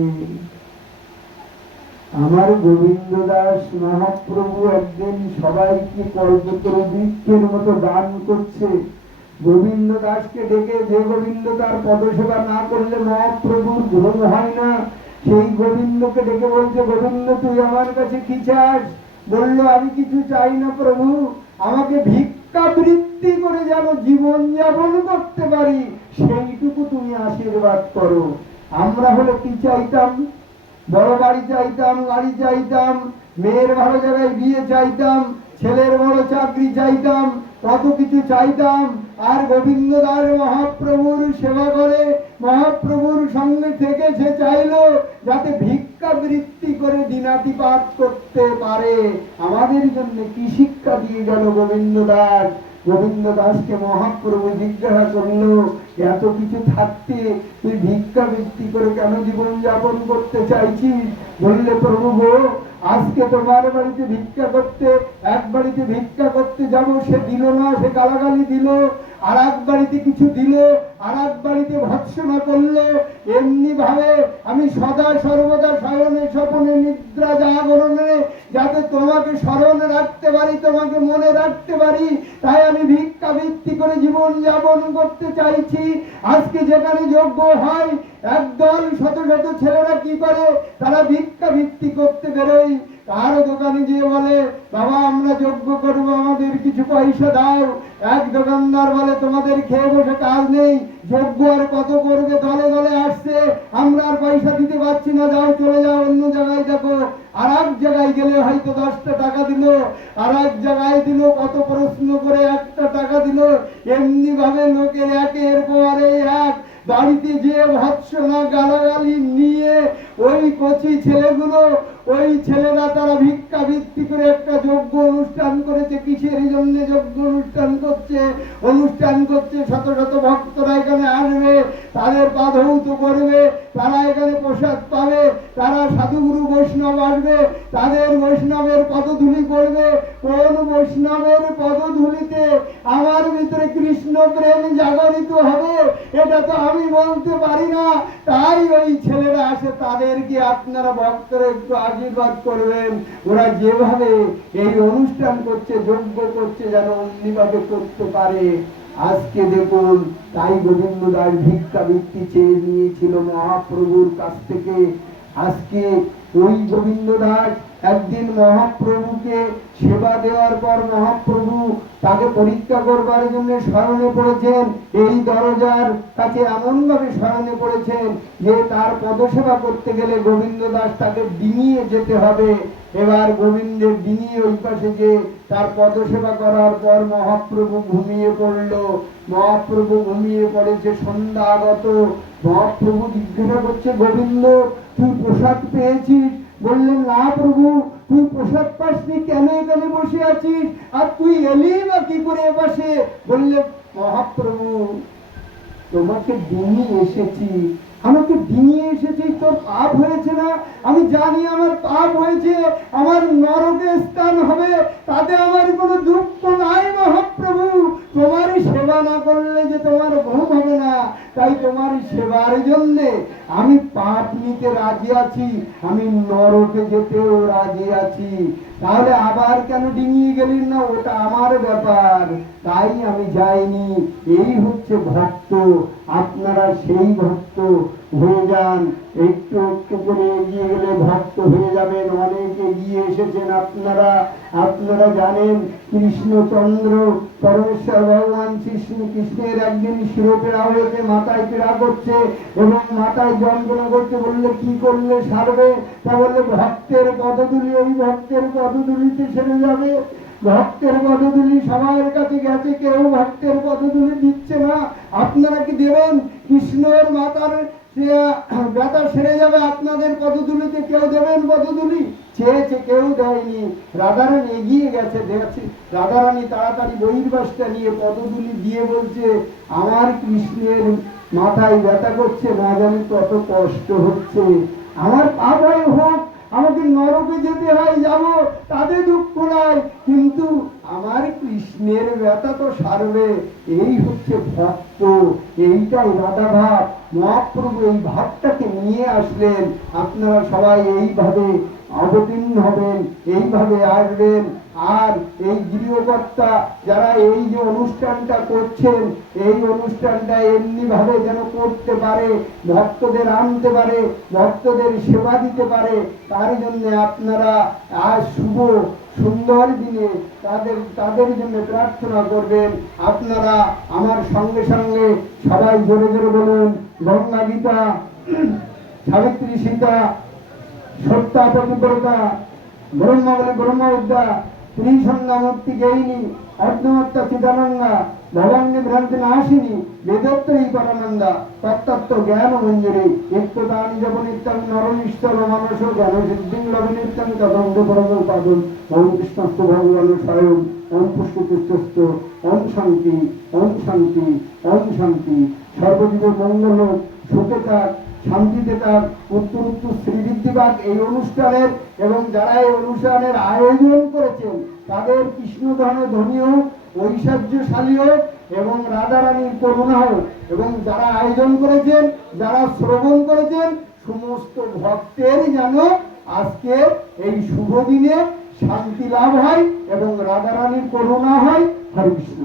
আমার গোবিন্দ দাস মহাপ্রভু একদিন সবাইকে কল্পতরু বৃক্ষের মতো দান করছে। গোবিন্দ দাসকে ডেকে, যে গোবিন্দ তার পদসেবা না করলে মহাপ্রভুর ঘুম হয় না, সেই গোবিন্দকে ডেকে বলছে, গোবিন্দ তুই আমার কাছে কি চাস? বললো, আমি কিছু চাই না প্রভু, আমাকে ভিক্ষাবৃত্তি করে যেন জীবন যাপন করতে পারি সেইটুকু তুমি আশীর্বাদ করো। আমরা হলে কি চাইতাম? বড় বাড়ি চাইতাম, গাড়ি চাইতাম, মেয়ের ভালো জায়গায় বিয়ে চাইতাম, ছেলের বড় চাকরি চাইতাম, কত কিছু চাইতাম। আর গোবিন্দ দাস মহাপ্রভুর সেবা করে মহাপ্রভুর সঙ্গে থেকে সে চাইলো যাতে ভিক্ষা বৃত্তি করে দিনাতিপাত করতে পারে। আমাদের জন্য কি শিক্ষা দিয়ে গেল গোবিন্দ দাস? গোবিন্দ দাসকে মহাপ্রভু জিজ্ঞাসা করলো, এত কিছু থাকতে তুই ভিক্ষা বৃত্তি করে কেন জীবন যাপন করতে চাইছিস? বললে, প্রভু গো, আজকে তোমার বাড়িতে ভিক্ষা করতে, এক বাড়িতে ভিক্ষা করতে যাব, সে দিল না, সে গালাগালি দিল। আর এক বাড়িতে কিছু দিল, আর এক বাড়িতে ভৎসনা করলো। এমনি ভাবে আমি সদা সর্বদা শয়নে স্বপনে নিদ্রা জাগরণে যাতে তোমাকে স্মরণে রাখতে পারি, তোমাকে মনে রাখতে পারি, তাই আমি ভিক্ষা বৃত্তি করে জীবন যাপন করতে চাইছি। আজকে যেখানে যোগ্য হয়, একদল শত শত ছেলেরা কি করে, তারা ভিক্ষা বৃত্তি করতে বেরোয়। কারো দোকানে গিয়ে বলে, বাবা আমরা যজ্ঞ করব, আমাদের কিছু পয়সা দাও। এক দোকানদার বলে, তোমাদের খেয়ে বসে কাজ নেই, যজ্ঞ আর কত করবে, দলে দলে আসছে, আমরা আর পয়সা দিতে পারছি না, যাও চলে যাও, অন্য জায়গায় দেখো। আর এক জায়গায় গেলে হয়তো 10টা টাকা দিল, আর এক জায়গায় দিল কত প্রশ্ন করে 1টা টাকা দিল। এমনি ভাবে লোকের একের পর এক বাড়িতে যে ভৎসনা গালাগালি নিয়ে ওই কচি ছেলেগুলো, ওই ছেলেরা তারা ভিক্ষা বৃত্তি করে একটা যজ্ঞ অনুষ্ঠান করেছে। কিসের জন্য যজ্ঞ অনুষ্ঠান করছে? অনুষ্ঠান করছে শত শত ভক্তরা এখানে আসবে, তাদের পা ধৌত করবে, তারা এখানে প্রসাদ পাবে, তারা সাধুগুরু বৈষ্ণব আসবে, তাদের বৈষ্ণবের পদধূলি করবে। কোন বৈষ্ণবের পদধূলিতে আমার ভিতরে কৃষ্ণ প্রেম জাগরিত হবে এটা তো আমি বলতে পারি না। তাই ওই ছেলেরা আসে, তাদেরকে আপনারা ভক্তরা একটু আশীর্বাদ করবেন। ওরা যেভাবে এই অনুষ্ঠান করছে, যজ্ঞ করছে, যেন অন্যভাবে করতে পারে। আজকে দেখুন, তাই গোবিন্দ দাস ভিক্ষা বৃত্তি চেয়ে নিয়েছিল মহাপ্রভুর কাছ থেকে। আজকে ওই গোবিন্দ দাস একদিন মহাপ্রভুকে সেবা দেওয়ার পর মহাপ্রভু তাকে পরীক্ষা করবার জন্য স্মরণে পড়েছেন। এই দরজার কাছে এমন ভাবে স্মরণে পড়েছেন যে তার পদসেবা করতে গেলে গোবিন্দ দাস তাকে ডিঙিয়ে যেতে হবে। এবার গোবিন্দের ডিঙিয়ে ওই পাশে যে তার পদসেবা করার পর মহাপ্রভু ঘুমিয়ে পড়ল। মহাপ্রভু ঘুমিয়ে পড়েছে, সন্ধ্যা আগত। মহাপ্রভু জিজ্ঞাসা করছে, গোবিন্দ তুই প্রসাদ পেয়েছিস? বললেন, না প্রভু, তুই প্রসাদ পাসনি, কেন এখানে বসে আছিস? আর তুই এলি বা কি করে বসে? বললে, মহাপ্রভু তোমাকে ডিঙিয়ে এসেছি, আমাকে ডিঙিয়ে এসেছি, তোর পাপ হয়েছে না? আমি জানি আমার পাপ হয়েছে, আমার নরকে স্থান হবে, তাতে আমার কোনো দুঃখ নাই মহাপ্রভু। তোমারই সেবা না করলে যে তোমার ঘুম হবে না, তাই তোমার সেবার জন্য আমি পাপ নিতে রাজি আছি, আমি নরকে যেতেও রাজি আছি। তাহলে আবার কেন ডিঙিয়ে গেলেন না? ওটা আমার ব্যাপার, তাই আমি যাইনি। এই হচ্ছে ভক্ত। আপনারা সেই ভক্ত হয়ে যান। একটু একটু করে এগিয়ে গেলে ভক্ত হয়ে যাবেন। অনেক এগিয়ে এসেছেন আপনারা। আপনারা জানেন, কৃষ্ণচন্দ্র পরমেশ্বর ভগবান কৃষ্ণের একদিন শিরোপীড়া হয়েছে, মাথায় পীড়া করছে এবং মাথায় যন্ত্রণা করছে। বললে, কি করলে সারবে? তা বললে, ভক্তের পদধূলি, ওই ভক্তের পদধূলিতে সেরে যাবে। ভক্তের পদধূলি সবার কাছে গেছে, কেউ ভক্তের পদধূলি দিচ্ছে না। আপনারা কি দেবেন? কৃষ্ণের মাতার ব্যথা সেরে যাবে আপনাদের পদধূলিতে, কেউ দেবেন পদধূলি? চেয়েছে, কেউ দেয়নি। রাধারানী এগিয়ে গেছে, দেখছি রাধারানী তাড়াতাড়ি বহির্বাসটা নিয়ে পদধূলি দিয়ে বলছে, আমার কৃষ্ণের মাথায় ব্যথা করছে, না জানি কত কষ্ট হচ্ছে, আমার পাপ হয় হোক, আমাকে নরকে যেতে হয়, যাব, তাতে দুঃখ নাই, কিন্তু আমার কৃষ্ণের ব্যথা তো সারবে। এই হচ্ছে ভক্ত, এইটাই রাধা ভাব। মহাপ্রভু এই ভাবটাকে নিয়ে আসলেন। আপনারা সবাই এইভাবে অবতীর্ণ হবেন, এইভাবে আসবেন। আর এই গৃহকর্তা যারা এই যে অনুষ্ঠানটা করছেন, এই অনুষ্ঠানটা এমনি ভাবে যেন করতে পারে, ভক্তদের আনতে পারে, ভক্তদের সেবা দিতে পারে, তার জন্য আপনারা আজ শুভ সুন্দর দিনে তাদের জন্য প্রার্থনা করবেন। আপনারা আমার সঙ্গে সঙ্গে সবাই জোরে জোরে বলুন, গঙ্গা গীতা সাবিত্রী সীতা, সত্যা পতিব্রতা, ব্রহ্মা বলে ব্রহ্মবিদ্যা, ত্রিসন্ধ্যা মুক্তি গেইনি, অর্ধমাত্রা চিদানন্দা, ভবান্নী ভ্রান্তি নাশিনী, বেদত্রয়ী পরানন্দা, তত্তত্ত্ব জ্ঞান মঞ্জুরি, নিত্যদানি জপ নিত্যং নরনিশ্চল মানস জ্ঞান সিদ্ধিং লভে নিত্যং তদঙ্গ পরম পাদম। ওম কৃষ্ণস্তু ভগবান স্বয়ং, ওম পুষ্পপুষ্পস্তু, ওম শান্তি, ওম শান্তি, ওম শান্তি। সর্বজীবের মঙ্গল হোক, সুখে থাক, শান্তিতে থাক, উত্তর উত্তর শ্রীবৃদ্ধি পাক এই অনুষ্ঠানের। এবং যারা এই অনুষ্ঠানের আয়োজন করেছেন তাদের কৃষ্ণ ধনে ধনী হোক, ঐশ্বর্যশালী হোক এবং রাধারানীর করুণা হোক। এবং যারা আয়োজন করেছেন, যারা শ্রবণ করেছেন, সমস্ত ভক্তেরই যেন আজকে এই শুভ দিনে শান্তি লাভ হয় এবং রাধারানীর করুণা হয়। হরে কৃষ্ণ।